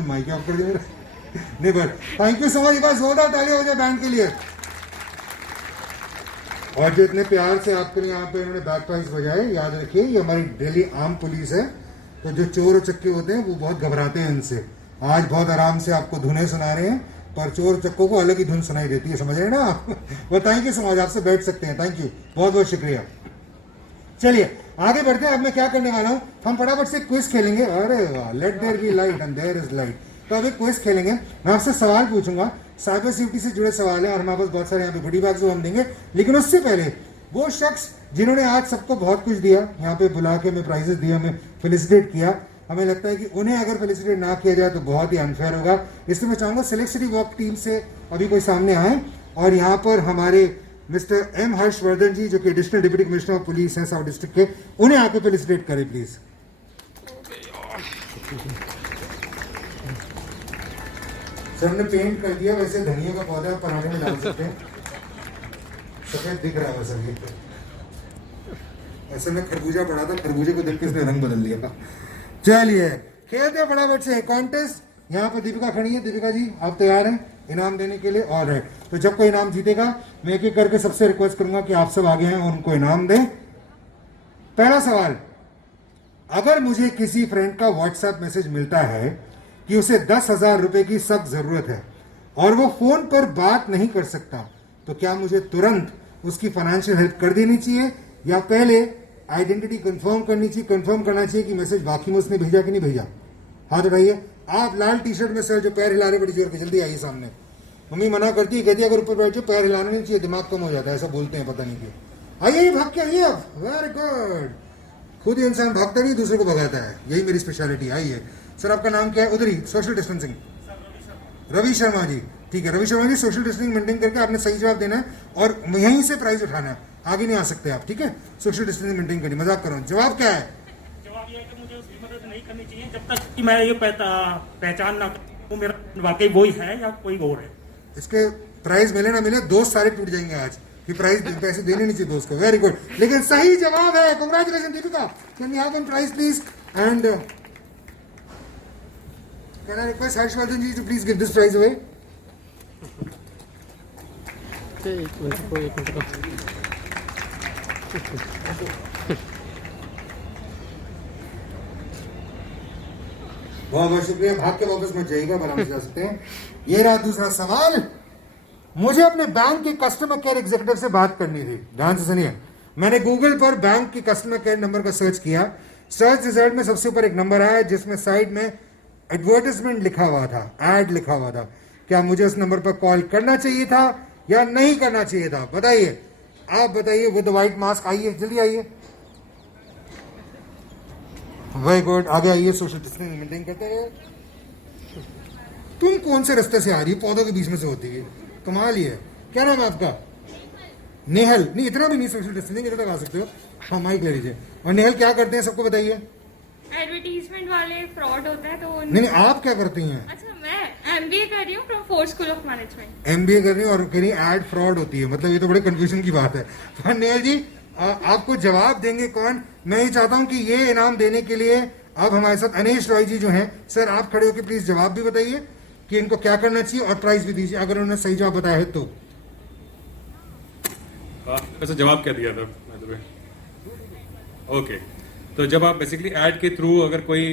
Mike off कर दिया मेरा। नहीं but thank you so much. बस जोरदार ताली हो जाए बैंड के लिए। और जो इतने प्यार से आपके लिए यहाँ पे इन्होंने बैक प्राइज बजाए, याद रखिए ये हमारी दिल्ली आम पुलिस है, तो जो चोर और चक्के होते हैं वो बहुत घबराते हैं इनसे। आज बहुत आराम से आपको धुनें सुना रहे हैं, पर चोर चक्कों को अलग ही धुन सुनाई देती है, समझ रहे हैं ना आप। वो थैंक यू सो मच, आपसे बैठ सकते हैं। थैंक यू, बहुत बहुत शुक्रिया। चलिए आगे बढ़ते हैं। अब मैं क्या करने वाला हूँ, हम फटाफट से क्विज खेलेंगे। अरे वाह, let there be light and there is light. तो अभी क्विज खेलेंगे, मैं आपसे सवाल पूछूंगा, साइबर सिक्योरिटी से जुड़े सवाल हैं और हमारे पास बहुत सारे यहाँ पे गुडी बैग्स हम देंगे। लेकिन उससे पहले वो शख्स जिन्होंने आज सबको बहुत कुछ दिया, यहाँ पे बुला के हमें प्राइजेस दिए, हमें फेलिसिटेट किया, हमें लगता है कि उन्हें अगर फेलिसिटेट ना किया जाए तो बहुत ही अनफेयर होगा। इसलिए मैं चाहूँगा सिलेक्ट सिटी वॉक टीम से अभी कोई सामने आए और यहाँ पर हमारे मिस्टर एम हर्षवर्धन जी जो कि additional deputy commissioner of police हैं साउथ डिस्ट्रिक्ट के, उन्हें आके फेलिसिटेट करें प्लीज। सर हमने पेंट कर दिया, वैसे धनिया का पौधा पराठे में डाल सकते हैं, सफेद दिख रहा है सर। ये ऐसे में खरबूजा पड़ा था, खरबूजे को देख के इसने रंग बदल दिया। चलिए खेलते हैं फटाफट से कॉन्टेस्ट। यहाँ पर दीपिका खड़ी है। दीपिका जी आप तैयार हैं इनाम देने के लिए? और है तो जब कोई इनाम जीतेगा मैं एक एक करके सबसे रिक्वेस्ट करूंगा कि आप सब आगे हैं और उनको इनाम दें। पहला सवाल, अगर मुझे किसी फ्रेंड का व्हाट्सएप मैसेज मिलता है कि उसे 10,000 रुपए की सख्त जरूरत है और वो फोन पर बात नहीं कर सकता, तो क्या मुझे तुरंत उसकी फाइनेंशियल हेल्प कर देनी चाहिए या पहले आइडेंटिटी कंफर्म करनी चाहिए, कंफर्म करना चाहिए कि मैसेज वाकई में उसने भेजा कि नहीं भेजा? हाथ उठाइए। आप लाल टी शर्ट में सर जो पैर हिला रहे बड़ी जोर के, जल्दी आइए सामने। मम्मी मना करती है, कहती है अगर ऊपर बैठ जाओ पैर हिलाना नहीं चाहिए, दिमाग कम हो जाता है, ऐसा बोलते हैं, पता नहीं क्यों। आइए भाग के आइए आप, वेरी गुड। खुद ही इंसान भागता नहीं, दूसरे को भगाता है, यही मेरी स्पेशलिटी। आइए सर, आपका नाम क्या है? उधर ही, सोशल डिस्टेंसिंग। रवि शर्मा जी, ठीक है Ravi Sharma ji, social distancing maintain करके आपने सही जवाब देना है और यहीं से प्राइज उठाना है, आगे नहीं आ सकते आप, ठीक है? सोशल डिस्टेंसिंग मेंटेन करिए, मजाक करो। जवाब क्या है? जवाब ये है कि मुझे उसकी मदद नहीं करनी चाहिए जब तक कि मैं ये पहचान ना करूं वो मेरा वाकई वही है या कोई और है। इसके प्राइज मिले ना मिले, दोस्त सारे टूट जाएंगे आज कि प्राइज पैसे देने नहीं चाहिए दोस्त को। वेरी गुड, लेकिन सही जवाब है। Congratulation Deepika, can we have one prize please? And can I request Harshvardhan ji to please give this prize away? बहुत बहुत शुक्रिया, भाग के वापस मत जाइएगा, आराम से जा सकते हैं। ये रहा दूसरा सवाल। मुझे अपने बैंक के कस्टमर केयर एग्जीक्यूटिव से बात करनी थी, ध्यान से सुनिए। मैंने गूगल पर बैंक के कस्टमर केयर नंबर का सर्च किया, सर्च रिजल्ट में सबसे ऊपर एक नंबर आया जिसमें साइड में एडवर्टाइजमेंट लिखा हुआ था, एड लिखा हुआ था। क्या मुझे उस नंबर पर कॉल करना चाहिए था या नहीं करना चाहिए था? बताइए, आप बताइए विद व्हाइट मास्क। आइए जल्दी आइए, वेरी गुड, आगे आइए, सोशल डिस्टेंस मेंटेन करते रहिए। तुम कौन से रास्ते से आ रही है? पौधों के बीच में से होती है, कमाल ही है। क्या नाम है आपका? नेहल। नहीं, इतना भी नहीं, सोशल डिस्टेंसिंग इधर तक आ सकते हो। हाँ, माइक ले लीजिए। और नेहल क्या करते हैं सबको बताइए। एडवर्टीजमेंट वाले फ्रॉड होता है तो नहीं, आप क्या करती हैं? अच्छा, मैं एमबीए कर रही हूँ from Ford school of management. MBA कर रही हैं और कह रही एड फ्रॉड होती है, मतलब ये तो बड़े कंफ्यूजन की बात है। पर नेहल जी, आपको जवाब देंगे कौन? मैं ये चाहता हूं कि ये इनाम देने के लिए अब हमारे साथ अनीश रॉय जी जो हैं, सर आप खड़े होकर प्लीज जवाब भी बताइए कि इनको क्या करना चाहिए और प्राइज भी दीजिए अगर उन्होंने सही जवाब बताया है तो। वैसे जवाब क्या दिया था? ओके, तो जब आप बेसिकली ऐड के थ्रू अगर कोई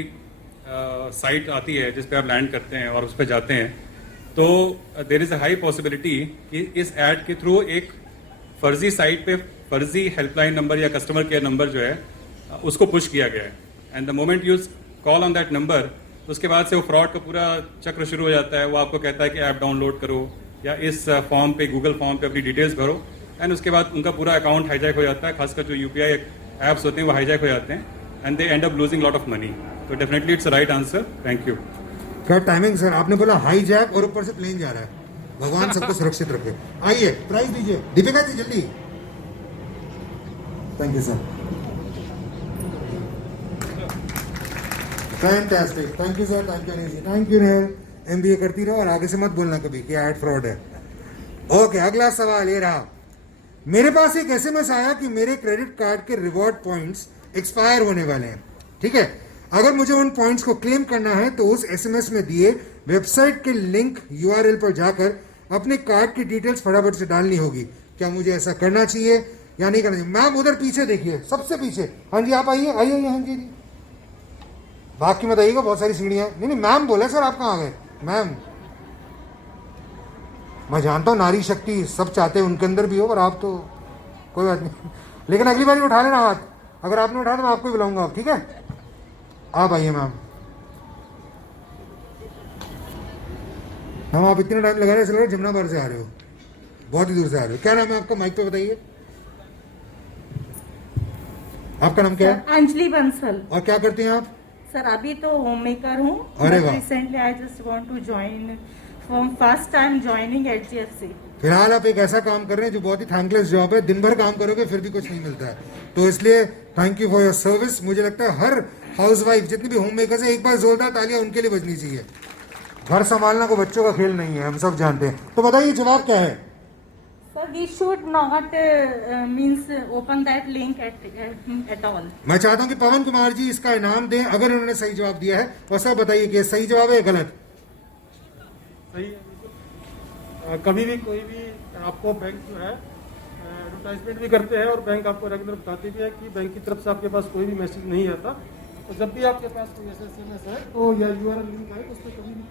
साइट आती है जिस पे आप लैंड करते हैं और उस पर जाते हैं, तो there is a high possibility कि इस ऐड के थ्रू एक फर्जी साइट पे फर्जी हेल्पलाइन नंबर या कस्टमर केयर नंबर जो है उसको पुश किया गया है। And the moment you call on that number, उसके बाद से वो फ्रॉड का पूरा चक्र शुरू हो जाता है। वो आपको कहता है कि ऐप डाउनलोड करो या इस फॉर्म पे, गूगल फॉर्म पे अपनी डिटेल्स भरो, एंड उसके बाद उनका पूरा अकाउंट हाईजैक हो जाता है। खासकर जो यूपीआई ऐप्स होते हैं वो हाईजैक हो जाते हैं and they end up losing lot of money. तो definitely it's right answer. Thank you. क्या टाइमिंग सर, आपने बोला हाईजैक और ऊपर से प्लेन जा रहा है। भगवान सबको सुरक्षित रखे। आइए प्राइज दीजिए दीपिका जी जल्दी। Thank you sir, fantastic, thank you sir, thank you Anil ji, thank you. MBA करती रहो और आगे से मत बोलना कभी कि ऐड फ्रॉड है। ओके, अगला सवाल ये रहा। मेरे पास एक एसएमएस आया कि मेरे क्रेडिट कार्ड के रिवॉर्ड पॉइंट्स एक्सपायर होने वाले हैं, ठीक है? अगर मुझे उन पॉइंट्स को क्लेम करना है तो उस एसएमएस में दिए वेबसाइट के लिंक यूआरएल पर जाकर अपने कार्ड की डिटेल्स फटाफट से डालनी होगी। क्या मुझे ऐसा करना चाहिए या नहीं करना चाहिए? मैम उधर पीछे देखिए, सबसे पीछे। हाँ जी, आप आइए आइए, हाँ जी, भाग के मत आइएगा, बहुत सारी सीढ़ियां। नहीं नहीं, मैम बोले सर, आप कहाँ गए? मैम, मैं जानता हूँ नारी शक्ति सब चाहते हैं उनके अंदर भी हो, पर आप तो कोई बात नहीं। लेकिन अगली बार उठा लेना हाथ, अगर आपने उठाया तो मैं आपको बुलाऊंगा, आप ठीक है? आप आइए मैम। हम आप इतना टाइम लगा रहे हैं, जमुना बार से आ रहे हो, बहुत ही दूर से आ रहे हो। क्या नाम है आपका? माइक पे बताइए। आपका नाम क्या है? अंजलि बंसल। और क्या करते हैं आप? सर अभी तो होम मेकर हूँ। अरे वाह। Recently I just want to join from first time joining HDFC। फिलहाल आप एक ऐसा काम कर रहे हैं जो बहुत ही थैंकलेस जॉब है, दिन भर काम करोगे फिर भी कुछ नहीं मिलता है, तो इसलिए thank you for your service. मुझे लगता है हर हाउसवाइफ जितनी भी होम मेकर है, एक बार जोरदार तालियां उनके लिए बजनी चाहिए। घर संभालना कोई बच्चों का खेल नहीं है, हम सब जानते हैं। तो बताइए जवाब क्या है? Sir we should not means open that link at all. मैं चाहता हूं कि पवन कुमार जी इसका इनाम दें अगर उन्होंने सही जवाब दिया है। और सब बताइए कि सही जवाब है गलत? सही है, कभी भी कोई भी आपको बैंक जो है एडवर्टाइजमेंट भी करते हैं और बैंक आपको रेगुलर बताती भी है कि बैंक की तरफ से आपके पास कोई भी मैसेज नहीं आता। तो जब भी आपके पास कोई ऐसा SMS है तो या URL लिंक है उस पर कभी भी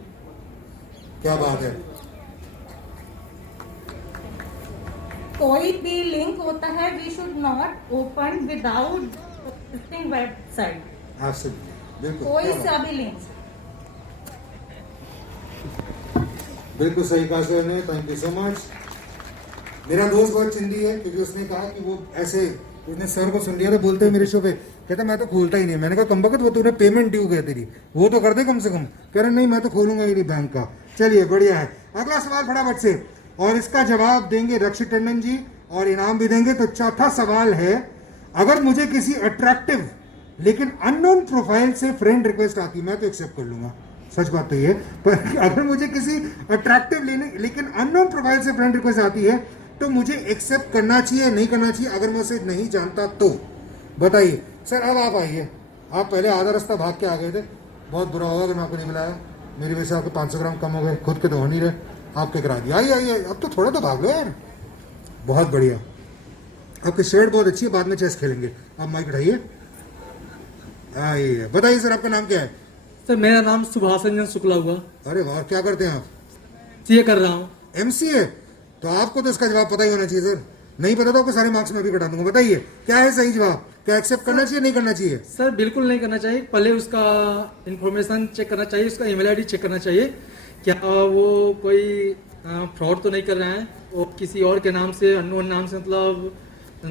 क्या बात है। कोई भी लिंक होता है we should not open without website, बिल्कुल कोई सा भी लिंक। बिल्कुल सही कहा सर ने, थैंक यू सो मच। मेरा दोस्त बहुत चिंदी है क्योंकि उसने कहा कि वो ऐसे, उसने सर को सुन लिया तो बोलते हैं मेरे शो पे, कहता मैं तो खोलता ही नहीं। मैंने कहा कमबख्त वो तूने पेमेंट ड्यू है तेरी, वो तो कर दे कम से कम। कह रहे नहीं मैं तो खोलूंगा ही नहीं बैंक का। चलिए बढ़िया है। अगला सवाल फटाफट से, और इसका जवाब देंगे रक्षित टंडन जी और इनाम भी देंगे। तो चौथा सवाल है, अगर मुझे किसी अट्रैक्टिव लेकिन अननोन प्रोफाइल से फ्रेंड रिक्वेस्ट आती, मैं तो एक्सेप्ट कर लूंगा, सच बात तो ये, पर अगर मुझे किसी अट्रैक्टिव लेकिन अननोन प्रोफाइल से फ्रेंड रिक्वेस्ट आती है तो मुझे एक्सेप्ट करना चाहिए नहीं करना चाहिए? अगर मैं उसे नहीं जानता तो बताइए। सर अब आप आइए, आप पहले आधा रास्ता भाग के आ गए थे, बहुत बुरा होगा अगर मैं आपको नहीं मिलाया। मेरी वजह से आपके 500 ग्राम कम हो गए, खुद के तो हो नहीं रहे, आपके करा दिया। आइए आइए, अब तो थोड़ा तो भाग लो यार। बहुत बढ़िया, आपकी शर्ट बहुत अच्छी है, बाद में चेस खेलेंगे। आप माइक उठाइए, आइए बताइए सर आपका नाम क्या है? सर मेरा नाम सुभाष रंजन शुक्ला हुआ। अरे वाह, क्या करते हैं आप? सीए कर रहा हूँ। MCA? तो आपको तो इसका जवाब पता ही होना चाहिए सर। नहीं पता तो आपको सारे मार्क्स में भी कटा दूंगा। बताइए क्या है सही जवाब, क्या एक्सेप्ट करना चाहिए नहीं करना चाहिए? सर बिल्कुल नहीं करना चाहिए, पहले उसका इन्फॉर्मेशन चेक करना चाहिए, उसका ईमेल आईडी चेक करना चाहिए, क्या वो कोई फ्रॉड तो नहीं कर रहा है, वो किसी और के नाम से, अननोन नाम से, मतलब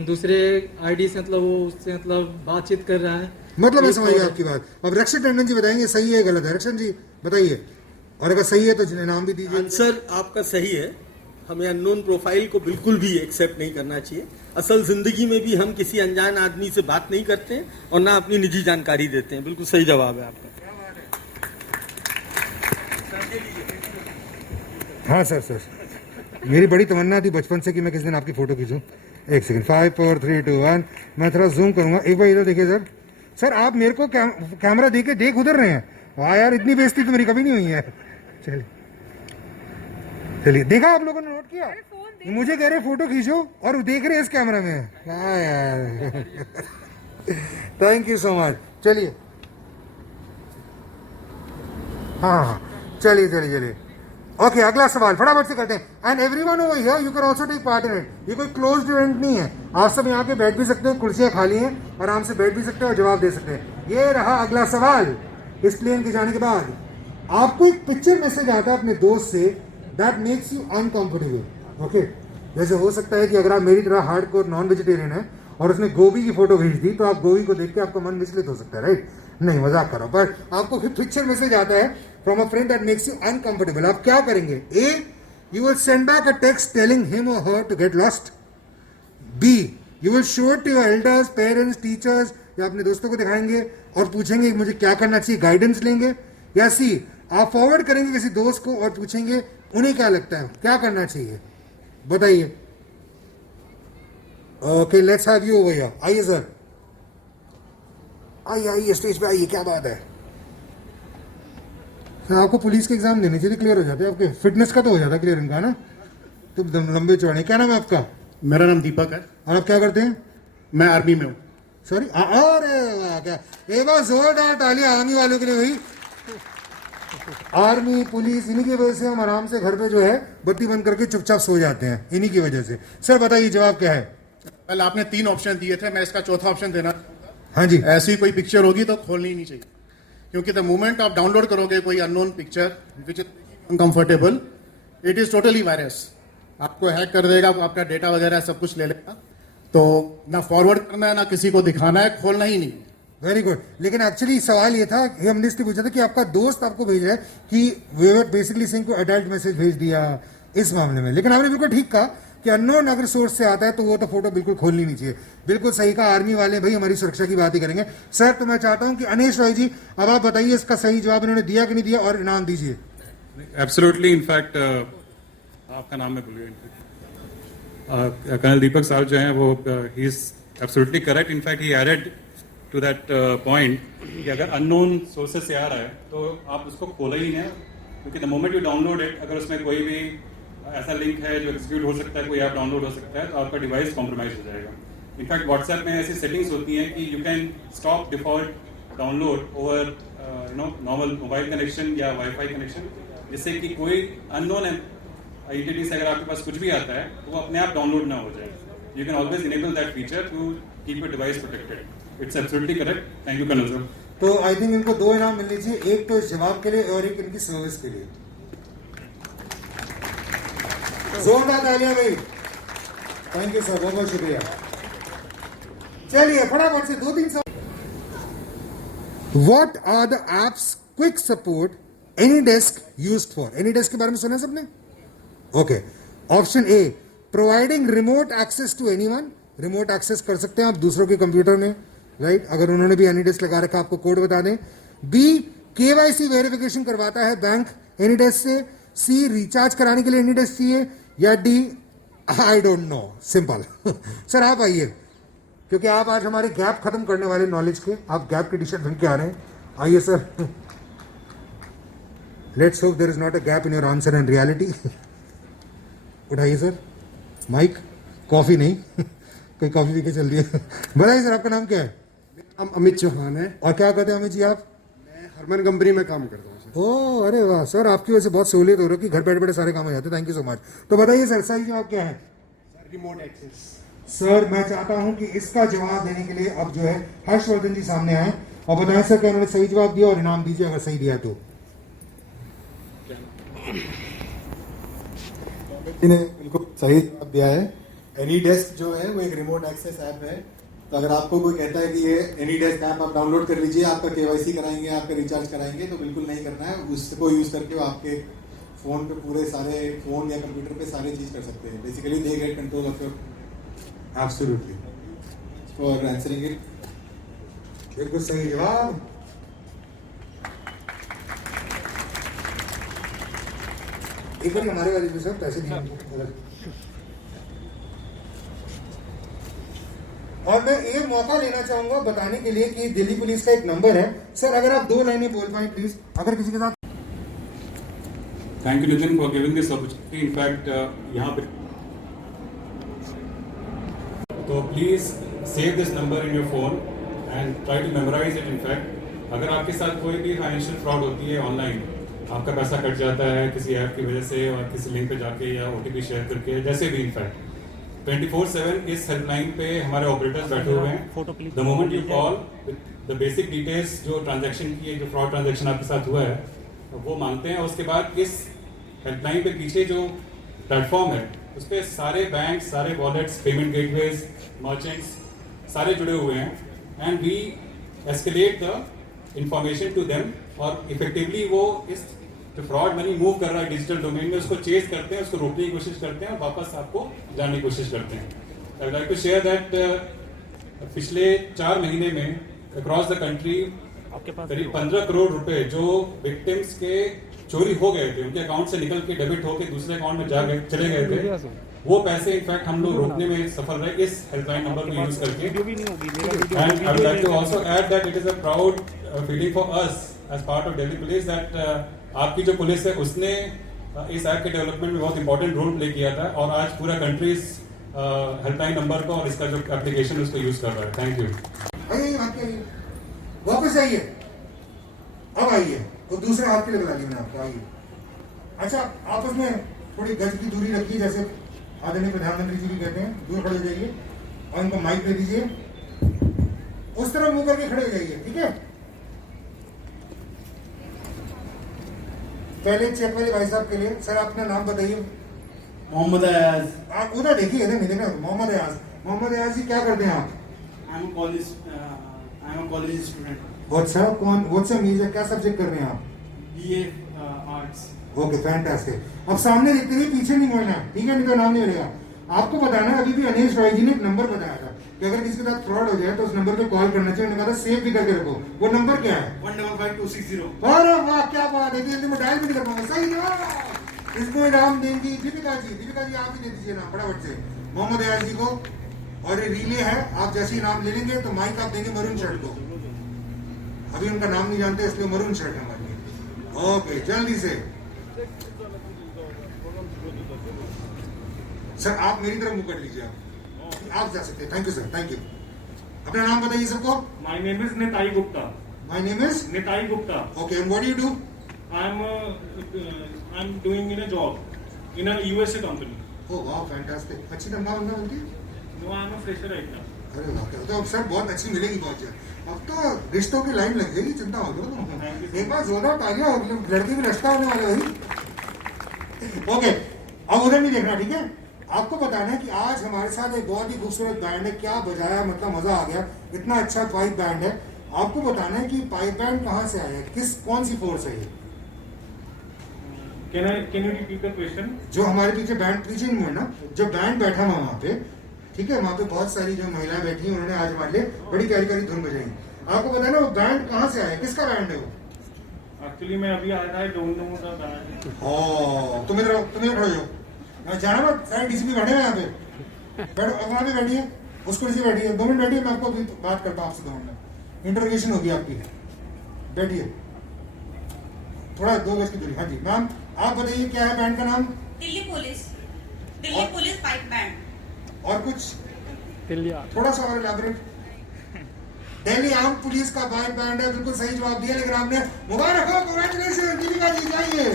दूसरे आईडी से, मतलब वो उससे मतलब बातचीत कर रहा है। मतलब मैं समझ गया आपकी बात। अब रक्षित टंडन जी बताएंगे सही है गलत है। रक्षित जी बताइए, और अगर सही है तो नाम भी दीजिए। आंसर आपका सही है, हमें अननोन प्रोफाइल को बिल्कुल भी एक्सेप्ट नहीं करना चाहिए। असल जिंदगी में भी हम किसी अनजान आदमी से बात नहीं करते हैं और ना अपनी निजी जानकारी देते हैं। बिल्कुल सही जवाब है आपका। हाँ सर, सर मेरी बड़ी तमन्ना थी बचपन से कि मैं किसी दिन आपकी फोटो खींचूं। एक सेकंड, 5 4 3 2 1, मैं थोड़ा जूम करूंगा। एक बार इधर देखिए सर। सर आप मेरे को कैमरा देख उधर रहे हैं। वाह यार, इतनी बेइज्जती तो मेरी कभी नहीं हुई है। चलिए चलिए, देखा आप लोगों ने नोट किया, मुझे कह रहे फोटो खींचो और देख रहे हैं इस कैमरा में। हाँ यार थैंक यू सो मच। चलिए हाँ चलिए चलिए चलिए, ओके अगला सवाल फटाफट से करते हैं। And everyone over here you can also take part in it. ये कोई क्लोज्ड इवेंट नहीं है, आप सब यहाँ पे बैठ भी सकते हैं, कुर्सियाँ खाली हैं, आराम से बैठ भी सकते हैं और जवाब दे सकते हैं। ये रहा अगला सवाल। इस प्लेन के जाने के बाद आपको एक पिक्चर मैसेज आता है अपने दोस्त से, that makes you uncomfortable. Okay, जैसे हो सकता है कि अगर आप मेरी तरह हार्डकोर नॉन वेजिटेरियन है और उसने गोभी की फोटो भेज दी तो आप गोभी को देख के आपका मन विचलित हो सकता है, राइट? नहीं, मजाक करो, पर आपको फिर पिक्चर मैसेज आता है from a friend that makes you uncomfortable. आप क्या करेंगे? A, you will send back a text telling him और her to get lost. B, you will show it to your elders, parents, teachers, या अपने दोस्तों को दिखाएंगे और पूछेंगे मुझे क्या करना चाहिए, गाइडेंस लेंगे। या सी, आप फॉरवर्ड करेंगे किसी दोस्त को और पूछेंगे उन्हें क्या लगता है क्या करना चाहिए, बताइए। Okay, let's have you over here. आइए सर, आइए आइए स्टेज पे आइए। क्या बात है सर, आपको पुलिस के एग्जाम देने चाहिए, क्लियर हो जाते हैं आपके। फिटनेस का तो हो जाता क्लियर इनका ना, तो लंबे चौड़े। क्या नाम है आपका? मेरा नाम दीपक है। और आप क्या करते हैं? मैं आर्मी में हूँ। सॉरी, अरे वाह, क्या एक बार जोरदार तालियां आर्मी वालों के लिए हुई। आर्मी, पुलिस, इन्हीं की वजह से हम आराम से घर पे जो है बत्ती बंद करके चुपचाप सो जाते हैं, इन्हीं की वजह से। सर बताइए जवाब क्या है? कल आपने 3 ऑप्शन दिए थे, मैं इसका चौथा ऑप्शन देना। हाँ जी, ऐसी कोई पिक्चर होगी तो खोलनी ही नहीं चाहिए, क्योंकि द मोमेंट आप डाउनलोड करोगे कोई unknown picture which is uncomfortable, it is totally virus. आपको हैक कर देगा, आपका डेटा वगैरह सब कुछ ले लेगा। तो ना फॉरवर्ड करना है ना किसी को दिखाना है, खोलना ही नहीं। Very good. लेकिन एक्चुअली सवाल ये था, हमने इसलिए पूछा था कि आपका दोस्त आपको भेज रहा है कि वे वर बेसिकली सेइंग को अडल्ट मैसेज भेज दिया इस मामले में। लेकिन आपने बिल्कुल ठीक कहा कि अननोन अगर सोर्स से आता है तो वो तो फोटो बिल्कुल खोलनी नहीं चाहिए। बिल्कुल सही कहा, आर्मी वाले भाई हमारी सुरक्षा की बात ही करेंगे। सर तो मैं चाहता हूं कि अनीश रॉय जी अब आप बताइए इसका सही जवाब इन्होंने दिया कि नहीं दिया और इनाम दीजिए। एब्सोल्युटली, इनफैक्ट आपका नाम मैं भूल गया। कर्नल दीपक साहब जो हैं वो he is absolutely correct. In fact he added to that point कि अगर अननोन सोर्सेज से आ रहा है तो आप उसको खोला ही नहीं, क्योंकि the moment you download it, अगर उसमें कोई भी ऐसा लिंक है जो एग्जीक्यूट हो सकता है, कोई ऐप डाउनलोड हो सकता है, तो आपका डिवाइस कॉम्प्रोमाइज हो जाएगा। इनफैक्ट व्हाट्सएप में ऐसी सेटिंग्स होती हैं कि you can stop default download over normal mobile connection या वाईफाई कनेक्शन, जिससे कि कोई अननोन एंटिटी से अगर आपके पास कुछ भी आता है तो वो अपने आप डाउनलोड ना हो जाए। You can always enable that feature to keep your device protected. It's absolutely correct. Thank you colonel sir. तो आई थिंक इनको 2 इनाम मिलने चाहिए, एक तो इस जवाब के लिए और एक इनकी सर्विस के लिए। जोरदार तालियां भाई, थैंक यू सर, बहुत बहुत शुक्रिया। चलिए फटाफट से 2-3 सवाल। What are the apps quick support AnyDesk used for? AnyDesk के बारे में सुना सबने? Okay, option A providing remote access to anyone, remote access कर सकते हैं आप दूसरों के कंप्यूटर में, राइट? अगर उन्होंने भी एनीडेस्क लगा रखा, आपको कोड बता दें। बी केवाईसी वेरिफिकेशन करवाता है बैंक एनीडेस्क से। सी रिचार्ज कराने के लिए एनीडेस्क चाहिए, या D I don't know, simple. Sir आप आइए, क्योंकि आप आज हमारे गैप खत्म करने वाले नॉलेज के, आप गैप की टी शर्ट पहन के आ रहे हैं। आइए sir, let's hope there is not a gap in your answer and reality. उठाइए सर माइक, कॉफी नहीं कोई कॉफी पी के चल रही है। बताइए सर आपका नाम क्या है? नाम अमित चौहान है। और क्या करते हैं अमित जी आप? मैं हरमन कंपनी में काम करता हूँ। ओह अरे वाह सर, आपकी वजह से बहुत सहूलियत हो रही है कि घर बैठे बैठे सारे काम हो जाते हैं। Thank you so much. तो बताइए सर सही जवाब क्या है? Remote access. सर मैं चाहता हूं कि इसका जवाब देने के लिए अब जो है हर्षवर्धन जी सामने आए और बताएं सर क्या उन्होंने सही जवाब दिया, और इनाम दीजिए अगर सही दिया तो। ने बिल्कुल सही जवाब दिया है। एनीडेस्क जो है वो एक रिमोट एक्सेस ऐप है। तो अगर आपको कोई कहता है कि ये एनीडेस्क ऐप आप डाउनलोड कर लीजिए, आपका केवाईसी कराएंगे, आपका रिचार्ज कराएंगे, तो बिल्कुल नहीं करना है। उसको यूज करके वो आपके फोन पे पूरे सारे फोन या कंप्यूटर पे सारी चीज कर सकते हैं। Basically they get control of your absolutely for answering it. बिल्कुल सही जवाब। एक बार हमारे वाले भी सर पैसे दिए। और मैं ये मौका लेना चाहूंगा बताने के लिए कि दिल्ली पुलिस का एक नंबर है। सर अगर आप 2 लाइनें बोल पाए प्लीज, अगर किसी के साथ। Thank you Nitin for giving this opportunity. In fact यहाँ पे तो please save this number in your phone and try to memorise it. In fact अगर आपके साथ कोई भी फाइनेंशियल फ्रॉड होती है ऑनलाइन, आपका पैसा कट जाता है किसी ऐप की वजह से और किसी लिंक पे जाके या OTP शेयर करके, जैसे भी इनफैक्ट 24/7 इस हेल्पलाइन पे हमारे ऑपरेटर्स बैठे हुए हैं। The moment you call the basic details जो ट्रांजैक्शन की है, जो फ्रॉड ट्रांजैक्शन आपके साथ हुआ है वो मांगते हैं। उसके बाद इस हेल्पलाइन पे पीछे जो प्लेटफॉर्म है उस पर सारे बैंक, सारे वॉलेट्स, पेमेंट गेटवेज, मर्चेंट्स सारे जुड़े हुए हैं and we escalate the information to them और इफेक्टिवली वो इस जो फ्रॉड मनी मूव कर रहा है डिजिटल डोमेन में उसको चेज करते हैं, उसको रोकने की कोशिश करते हैं और वापस आपको जानने की कोशिश करते हैं। I would like to share that पिछले 4 महीने में अक्रॉस द कंट्री करीब 15 करोड़ रुपए जो विक्टिम्स के चोरी हो गए थे, उनके अकाउंट से निकल के डेबिट होके दूसरे अकाउंट में चले गए थे, वो पैसे इनफैक्ट हम लोग रोकने में सफल रहे इस हेल्पलाइन नंबर को यूज करके। And I would like to also add that it is a proud feeling for us as part of Delhi police that आपकी जो पुलिस है उसने इस ऐप के डेवलपमेंट में बहुत इंपॉर्टेंट रोल प्ले किया था और आज पूरा कंट्री इस हेल्पलाइन नंबर को और इसका जो एप्लीकेशन उसको यूज कर रहा है। Thank you. वापस आइए, अब आइए, तो दूसरे हाथ के लिए बुला लिया मैंने आपको। आइए। अच्छा आपस में थोड़ी गज की दूरी रखिए, जैसे आदरणीय प्रधानमंत्री जी भी कहते हैं, दूर खड़े हो जाइए और इनको माइक दे दीजिए, उस तरफ मुंह करके खड़े हो जाइए, ठीक है? पहले चेक वाले भाई साहब के लिए सर अपना नाम बताइए। मोहम्मद अयाज। आप उधर देखिए, इधर नहीं देखना। मोहम्मद अयाज। मोहम्मद अयाज जी क्या करते हैं आप? I am a college student. अच्छा, कौन सा मेजर, क्या सब्जेक्ट कर रहे हैं आप? BA arts. Okay fantastic. अब सामने देखते हुए पीछे नहीं मुड़ना, ठीक है? नहीं तो नाम नहीं मिलेगा। आपको बताना है, अभी भी अनिश रॉय जी ने एक नंबर बताया था कि अगर किसी के साथ फ्रॉड हो जाए तो उस नंबर पे कॉल करना चाहिए। उन्होंने कहा था सेव भी करके रखो। वो नंबर क्या है? 155260। अरे वाह क्या बात है, जल्दी में डायल भी नहीं कर पाऊंगा। सही जवाब। इसको इनाम देंगी दीपिका जी। दीपिका जी आप ही दे दीजिए नाम फटाफट से मोहम्मद अयाज जी को। और ये रिले है, आप जैसे ही नाम ले लेंगे तो माइक आप देंगे मरून शर्ट को। अभी उनका नाम नहीं जानते इसलिए मरून शर्ट है हमारी। ओके जल्दी से सर आप मेरी तरफ मुंह कर लीजिए, आप जा सकते हैं। Thank you sir, thank you. अपना नाम बताइए सबको। My name is Nitai Gupta. My name is Nitai Gupta. Okay, and what do you do? I'm doing in a job in a USA company. ओह वाह, फैंटास्टिक। अच्छी तनख्वाह बनना बनती है? No, I'm a fresher right now. अरे वाह, तो अब सर बहुत अच्छी मिलेगी बहुत जल्द। अब तो रिश्तों की लाइन लग जाएगी, चिंता मत करो तुम। एक बार जोरदार तालियां हो, लड़के भी रिश्ता होने वाले भाई। ओके, अब उधर नहीं देखना, ठीक है? आपको बताना है कि आज हमारे साथ एक बहुत ही खूबसूरत बैंड है। क्या बजाया, मतलब मजा आ गया। इतना अच्छा पाइप बैंड है। आपको बताना है कि पाइप बैंड कहाँ से आया है, कौन सी फोर्स है ये? Can you repeat the question? जो हमारे पीछे बैंड, पीछे नहीं मुड़ना, जो बैंड बैठा हुआ वहाँ पे, ठीक है, वहाँ पे बहुत सारी जो महिलाएं बैठी हैं, उन्होंने आज हमारे लिए बड़ी प्यारी प्यारी धुन बजाई। आपको बताना वो बैंड कहाँ से आया, किसका बैंड है वो? Actually मैं अभी आया था, don't know the band. तुम इधर खड़े हो जाओ, जाना मत। सारे डीसीपी बैठे हैं यहाँ पे, बैठो वहाँ पे बैठिए, उस कुर्सी पे बैठिए। 2 मिनट बैठिए, मैं आपको अभी बात करता हूँ आपसे 2 मिनट। इंटरोगेशन होगी आपकी, बैठिए। थोड़ा 2 गज की दूरी। हाँ जी मैम, आप बताइए क्या है बैंड का नाम? Delhi police pipe band. और कुछ थोड़ा सा और इलैबोरेट। दिल्ली आर्म पुलिस का पाइप बैंड है, बिल्कुल सही जवाब दिया। लेकिन आपने मुबारक हो, कांग्रेचुलेशन, दीपिका जी जाइए।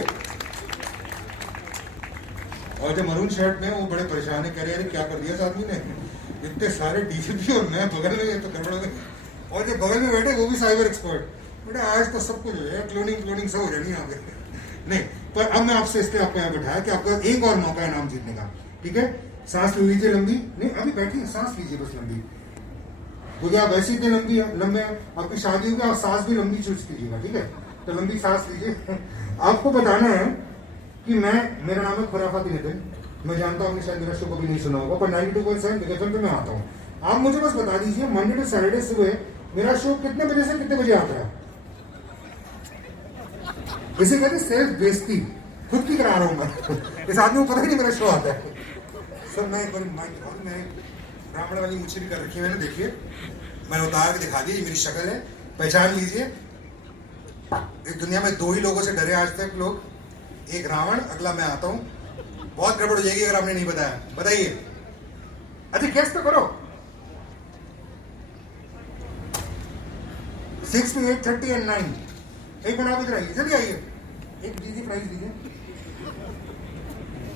और जो मरून शर्ट में वो बड़े परेशान है, कह रहे हैं क्या कर दिया इस आदमी ने, इतने सारे डीसीपी और मैं बगल में, तो गड़बड़ हो गई। और जो बगल में बैठे वो भी साइबर एक्सपर्ट। बेटा आज तो सब कुछ हो जाए, क्लोनिंग सब हो जानी यहाँ पे। नहीं, पर अब मैं आपसे इसलिए आपको यहाँ बैठाया कि आपका एक और मौका है नाम जीतने का, ठीक है? सांस लीजिए लंबी, नहीं अभी बैठिए, सांस लीजिए बस लंबी, क्योंकि आप वैसे इतने लंबे हैं, आपकी शादी होगी, आप सांस भी लंबी चूज कीजिएगा, ठीक है? तो लंबी सांस लीजिए। आपको बताना है कि मेरा नाम है खुराफाती नितिन। मैं जानता हूँ कि शायद मेरा शो कभी नहीं सुना होगा, पर 92.7 बिग एफएम पे मैं आता हूँ। आप मुझे बस बता दीजिए, मंडे टू सैटरडे सुबह मेरा शो कितने बजे से कितने बजे आता है? इसे कहते हैं सेल्फ बेइज्जती, खुद की करा रहा हूँ मैं। इस आदमी को पता ही नहीं मेरा शो आता है। सर मैं एक बार मैं ब्राह्मण वाली मुच्छी भी कर रखी है मैंने, देखिए मैंने उतार के दिखा दी, मेरी शक्ल है, पहचान लीजिए। इस दुनिया में 2 ही लोगों से डरे आज तक लोग, एक रावण, अगला मैं आता हूँ। बहुत गड़बड़ हो जाएगी अगर आपने नहीं बताया। बताइए, अच्छा गेस तो करो। 6 to 8, 30 and 9। एक मिनट आप इधर आइए, जल्दी आइए, एक दीदी प्राइज दीजिए,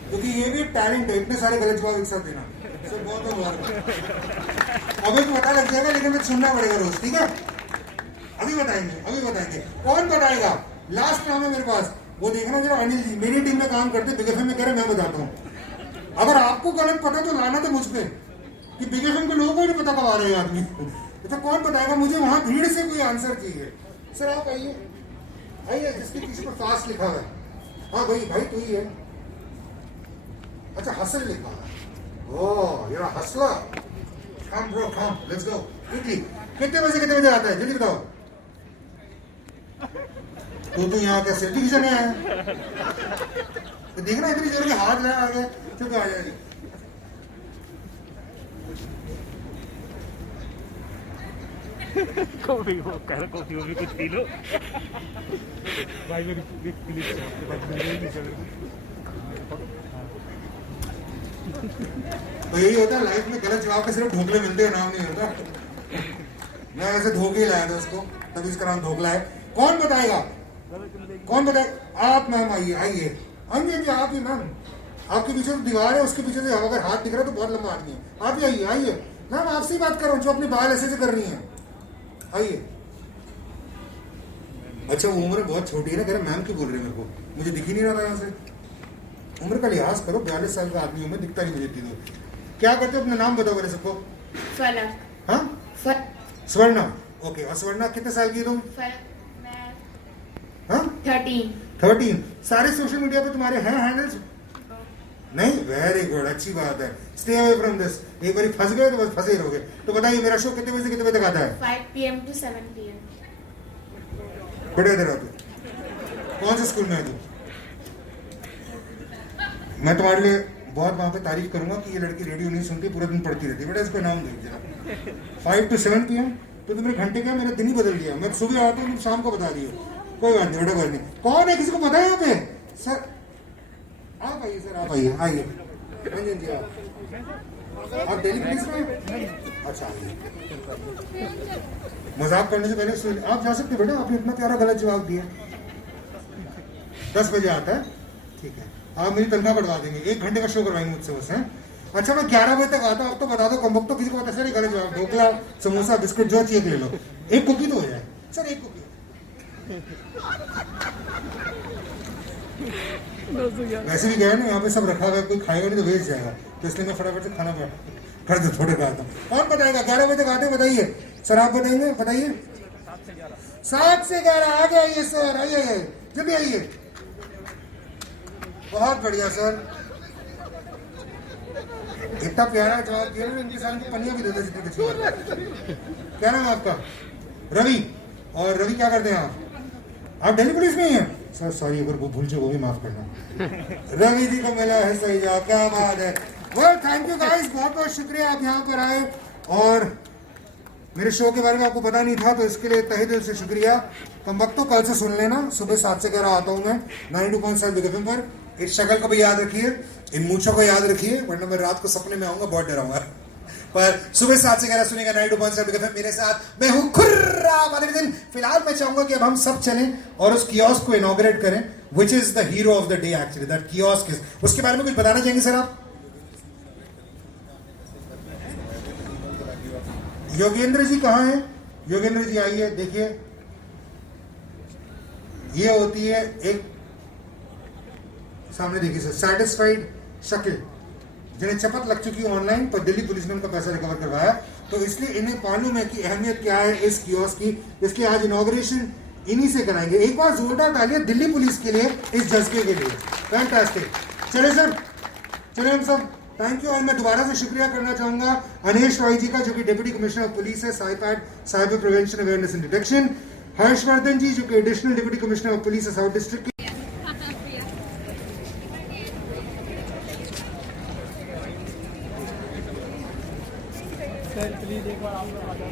क्योंकि ये भी टैलेंट है, इतने सारे गलत जवाब एक साथ देना। सर बहुत बहुत मुबारक। अभी तो पता लग जाएगा, लेकिन मुझे सुनना पड़ेगा रोज, ठीक है? अभी बताएंगे। कौन बताएगा? लास्ट नाम है मेरे पास, वो देखना जरा, अनिल जी मेरी टीम में काम करते, बिग एफएम में कह रहे मैं बताता हूँ। अगर आपको गलत पता तो लाना तो मुझ पे, कि बिग एफएम के लोगों को नहीं पता कब आ रहे हैं आदमी। तो कौन बताएगा? मुझे वहां भीड़ से कोई आंसर चाहिए। सर आप आइए, जिसके पीछे पर फास्ट लिखा हुआ है। हाँ भाई तू ही है। अच्छा हसल लिखा है। ओह यार हसला। कम bro come, let's go quickly. कितने बजे आता है जल्दी बताओ। तो यहाँ क्या सेल्फी खींचने आया है? तो देखना इतनी जोर के हाथ लगा गया, चुप आ जाएगी। कॉफी वो भी कुछ पी लो भाई। मेरी तो यही होता है लाइफ में, गलत जवाब के सिर्फ ढोकले मिलते हैं, नाम नहीं होता। मैं वैसे धोखे ही लाया था उसको, तभी इसका नाम ढोकला है। कौन बताएगा? आप मैम आइए। जी आप ही मैम, आपके पीछे तो दीवार है, उसके पीछे से अगर हाथ दिख रहा है तो बहुत लंबा आदमी है। आप ही आइए मैम, आपसे ही बात कर रहा हूँ, जो अपनी बाल ऐसे कर रही है। आइए। अच्छा वो उम्र बहुत छोटी है ना, कह रहे मैम क्यों बोल रहे हैं मेरे को, मुझे दिख ही नहीं रहा था यहाँ से। उम्र का लिहाज करो, 42 साल का आदमी हूँ मैं, दिखता नहीं मुझे इतनी दूर। क्या करते हो? अपना नाम बताओ मेरे सबको। स्वर्णा। ओके, और स्वर्णा कितने साल की तुम? 13। सारे सोशल मीडिया पे तुम्हारे हैं हैंडल्स? नहीं, वेरी गुड, अच्छी बात है। Stay away from this. एक बार फंस गए तो बस फंसे ही रहोगे। तो बताइए मेरा शो कितने बजे से कितने बजे तक आता है? 5 PM to 7 PM। बढ़िया दे रहा तू। कौन से स्कूल में है तू? मैं तुम्हारे लिए बहुत वहां पे तारीफ करूंगा कि ये लड़की रेडियो नहीं सुनती, पूरा दिन पढ़ती रहती है। बेटा इसको नाम दे जरा। 5 to 7 PM। तो तुमने घंटे क्या, मेरा दिन ही बदल दिया। मैं सुबह आता हूँ, तुम शाम को बता रही हो। कोई बात नहीं बेटा, कोई नहीं। कौन है, किसी को पता है यहाँ पे? सर आप आइए सर, आप आइए, आइए। हाँ जी, हाँ जी, आप दिल्ली पुलिस में? अच्छा, आइए। मजाक करने से पहले आप जा सकते बेटा, आपने इतना प्यारा गलत जवाब दिया। 10 बजे आता है, ठीक है, आप मेरी तनख्वाह बढ़वा देंगे, 1 घंटे का शो करवाएंगे मुझसे बस, हैं? अच्छा, मैं 11 बजे तक आता हूँ, अब तो बता दो, कम वक्त तो किसी को पता सर, गलत जवाब, ढोकला, समोसा, बिस्किट जो चाहिए ले लो, 1 कुकी तो हो जाए सर, 1 कुकी। वैसे भी गया ना, यहाँ पे सब रखा हुआ है, कोई खाएगा नहीं तो वेस्ट जाएगा, तो इसलिए मैं फटाफट से खाना कर दो, थोड़े का आता हूँ। कौन बताएगा? 11 बजे तक आते बताइए सर, आप बताएंगे? बताइए। 7 से 11 आ गया, आइए सर, आइए जल्दी आइए। बहुत बढ़िया सर, इतना प्यारा जवाब दिया ना, इनके साथ पनिया भी देते जितने कुछ। क्या नाम है आपका? रवि। और रवि क्या करते हैं आप दिल्ली पुलिस में ही हैं? सर सॉरी, अगर वो भूल जाओ वो भी माफ करना। रवि जी को मिला है सही जवाब, क्या बात है। वेल थैंक यू गाइस, बहुत बहुत शुक्रिया आप यहाँ पर आए, और मेरे शो के बारे में आपको पता नहीं था तो इसके लिए तहे दिल से शुक्रिया। कम वक्त तो कल से सुन लेना, सुबह 7 से 11 आता हूँ मैं 92.7 बिग एफएम पर। इस शक्ल को भी याद रखिए, इन मूंछों को याद रखिए, वरना मैं रात को सपने में आऊंगा, बहुत डराऊंगा। पर सुबह 7 से 11 सुनेगा 92.7 बिग एफएम, मेरे साथ मैं हूं खुर्राम अदरुद्दीन। फिलहाल मैं चाहूंगा कि अब हम सब चलें और उस कियोस्क को इनॉग्रेट करें, which is the hero of the day actually, that kiosk is. उसके बारे में कुछ बताना चाहेंगे सर आप? योगेंद्र जी कहाँ हैं? योगेंद्र जी आइए, देखिए ये होती है एक, सामने देखिए सर, सेटिस्फाइड शक्ल, जिन्हें चपत लग चुकी ऑनलाइन, पर दिल्ली पुलिस ने उनका पैसा रिकवर करवाया, तो इसलिए इन्हें मालूम है कि अहमियत क्या है इस कियोस्क की। इसके आज इनॉग्रेशन इन्हीं से कराएंगे। एक बार जोरदार तालियां दिल्ली पुलिस के लिए, इस जज्बे के लिए। फैंटास्टिक। चले सर, चले हम सब, थैंक यू। और मैं दोबारा से शुक्रिया करना चाहूंगा अनिश रॉय जी का, जो कि डिप्टी कमिश्नर ऑफ पुलिस है, CyPAD, cyber prevention awareness and detection. Harshvardhan ji, जो कि additional deputy commissioner of police है, साउथ डिस्ट्रिक्ट। प्लीज एक बार आप लोग आ जाओ।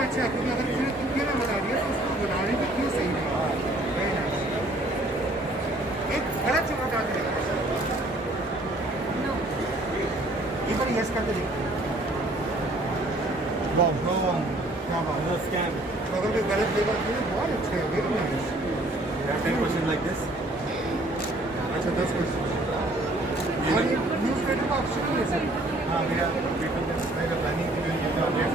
अच्छा, क्योंकि अगर किसी ने तुक्के में बता दिया तो उसको बनाने की क्यों सही नहीं। एक गलत जवाब डाल दिया, एक बार यस करके देखते हैं। वाह, क्या बात है। Scam. तो अगर कोई गलत पेपर तो बहुत अच्छे है, very nice. 10 questions like this. अच्छा 10 क्वेश्चन। और ये न्यूज़ पेपर का ऑप्शन है सर? हाँ भैया, पेपर में प्लानिंग की हुई है, अपडेट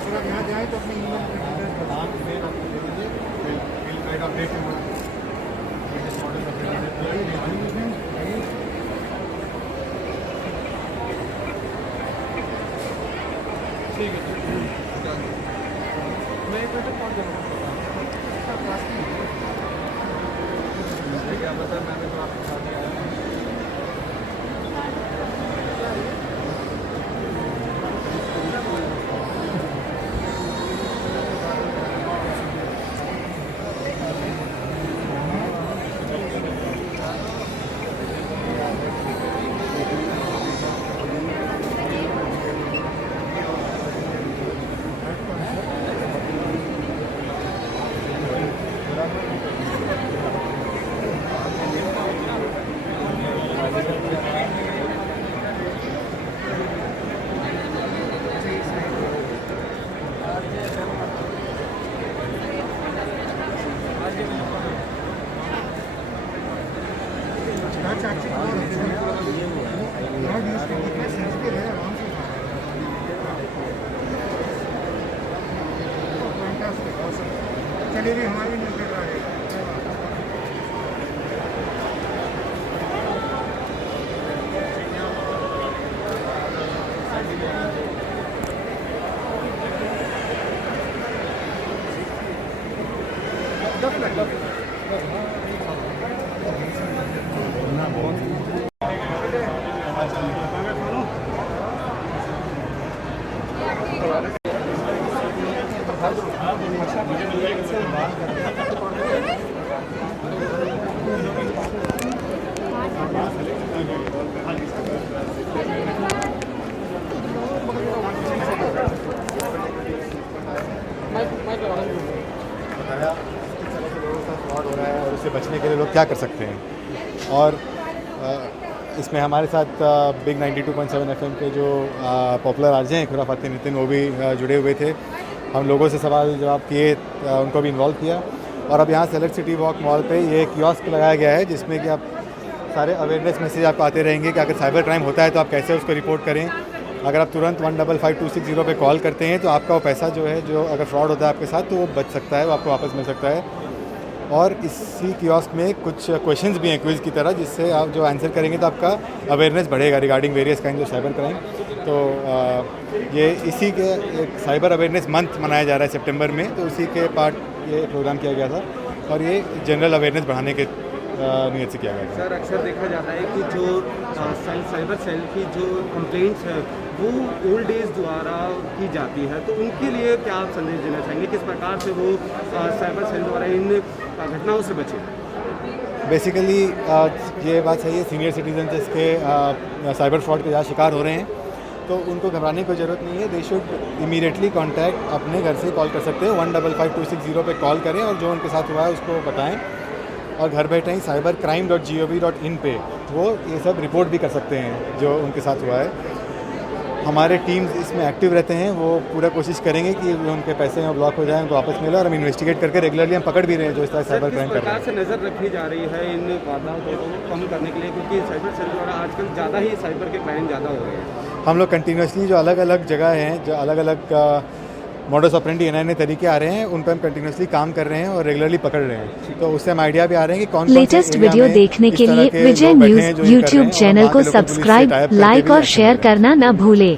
अगर आप यहाँ जाएँ तो अपने ईमेल पे एड्रेस बता। नाम मेल आपको दे दीजिए, will try to update you. ठीक है, मैं एक मिनट कॉल करूँगा। क्या पता, मैंने तो आपके साथ ही आया हूँ। चलिए भी हमारी न्यूज़ पेपर आ गई। बताया किस तरह से लोगों के साथ फ्रॉड हो रहा है और उससे बचने के लिए लोग क्या कर सकते हैं। और इसमें हमारे साथ बिग 92.7 FM के जो पॉपुलर आरजे हैं खुराफाती नितिन, वो भी जुड़े हुए थे। हम लोगों से सवाल जवाब किए, उनको भी इन्वॉल्व किया। और अब यहाँ सेलेक्ट सिटी वॉक मॉल पे ये कियोस्क लगाया गया है जिसमें कि आप सारे अवेयरनेस मैसेज आपको आते रहेंगे कि अगर साइबर क्राइम होता है तो आप कैसे उसको रिपोर्ट करें। अगर आप तुरंत 155260 पे कॉल करते हैं तो आपका वो पैसा जो है, जो अगर फ्रॉड होता है आपके साथ, तो वो बच सकता है, वो आपको वापस मिल सकता है। और इसी कियोस्क में कुछ क्वेश्चंस भी हैं क्विज़ की तरह, जिससे आप जो आंसर करेंगे तो आपका अवेयरनेस बढ़ेगा regarding various kind of cyber crime. तो ये इसी के एक साइबर अवेयरनेस मंथ मनाया जा रहा है सितंबर में, तो उसी के पार्ट ये प्रोग्राम किया गया था और ये जनरल अवेयरनेस बढ़ाने के नियत से किया गया था। सर, अक्सर देखा जाता है कि जो साइबर सेल की जो कंप्लेंट्स है वो ओल्ड एज द्वारा की जाती है, तो उनके लिए क्या आप संदेश देना चाहेंगे, किस प्रकार से वो साइबर सेल द्वारा इन घटनाओं से बचे? बेसिकली ये बात सही है, सीनियर सिटीजन जिसके साइबर फ्रॉड के ज़्यादा शिकार हो रहे हैं तो उनको घबराने की ज़रूरत नहीं है। दे शुड इमीडिएटली कांटेक्ट, अपने घर से कॉल कर सकते हैं, 155260 पे कॉल करें और जो उनके साथ हुआ है उसको बताएं। और घर बैठे ही cybercrime.gov.in पे वो ये सब रिपोर्ट भी कर सकते हैं जो उनके साथ हुआ है। हमारे टीम्स इसमें एक्टिव रहते हैं, वो पूरा कोशिश करेंगे कि उनके पैसे में ब्लॉक हो जाए, उनको वापस मिले। और हम इन्वेस्टिगेट करके रेगुलरली हम पकड़ भी रहे हैं जो इस तरह साइबर क्राइम कर रहे हैं। से नज़र रखी जा रही है इन वारदातों को कम करने के लिए, क्योंकि साइबर सेल द्वारा आजकल ज़्यादा ही साइबर के क्राइम ज़्यादा हो रहे हैं। हम लोग कंटिन्यूसली जो अलग अलग जगह हैं, जो अलग अलग मॉडल्स ऑपरेंडी नए तरीके आ रहे हैं, उन पर हम कंटिन्यूसली काम कर रहे हैं और रेगुलरली पकड़ रहे हैं। तो उससे हम आइडिया भी आ रहे हैं कि कौन लेटेस्ट वीडियो देखने के लिए विजय न्यूज यूट्यूब चैनल को सब्सक्राइब, लाइक और शेयर करना न भूले।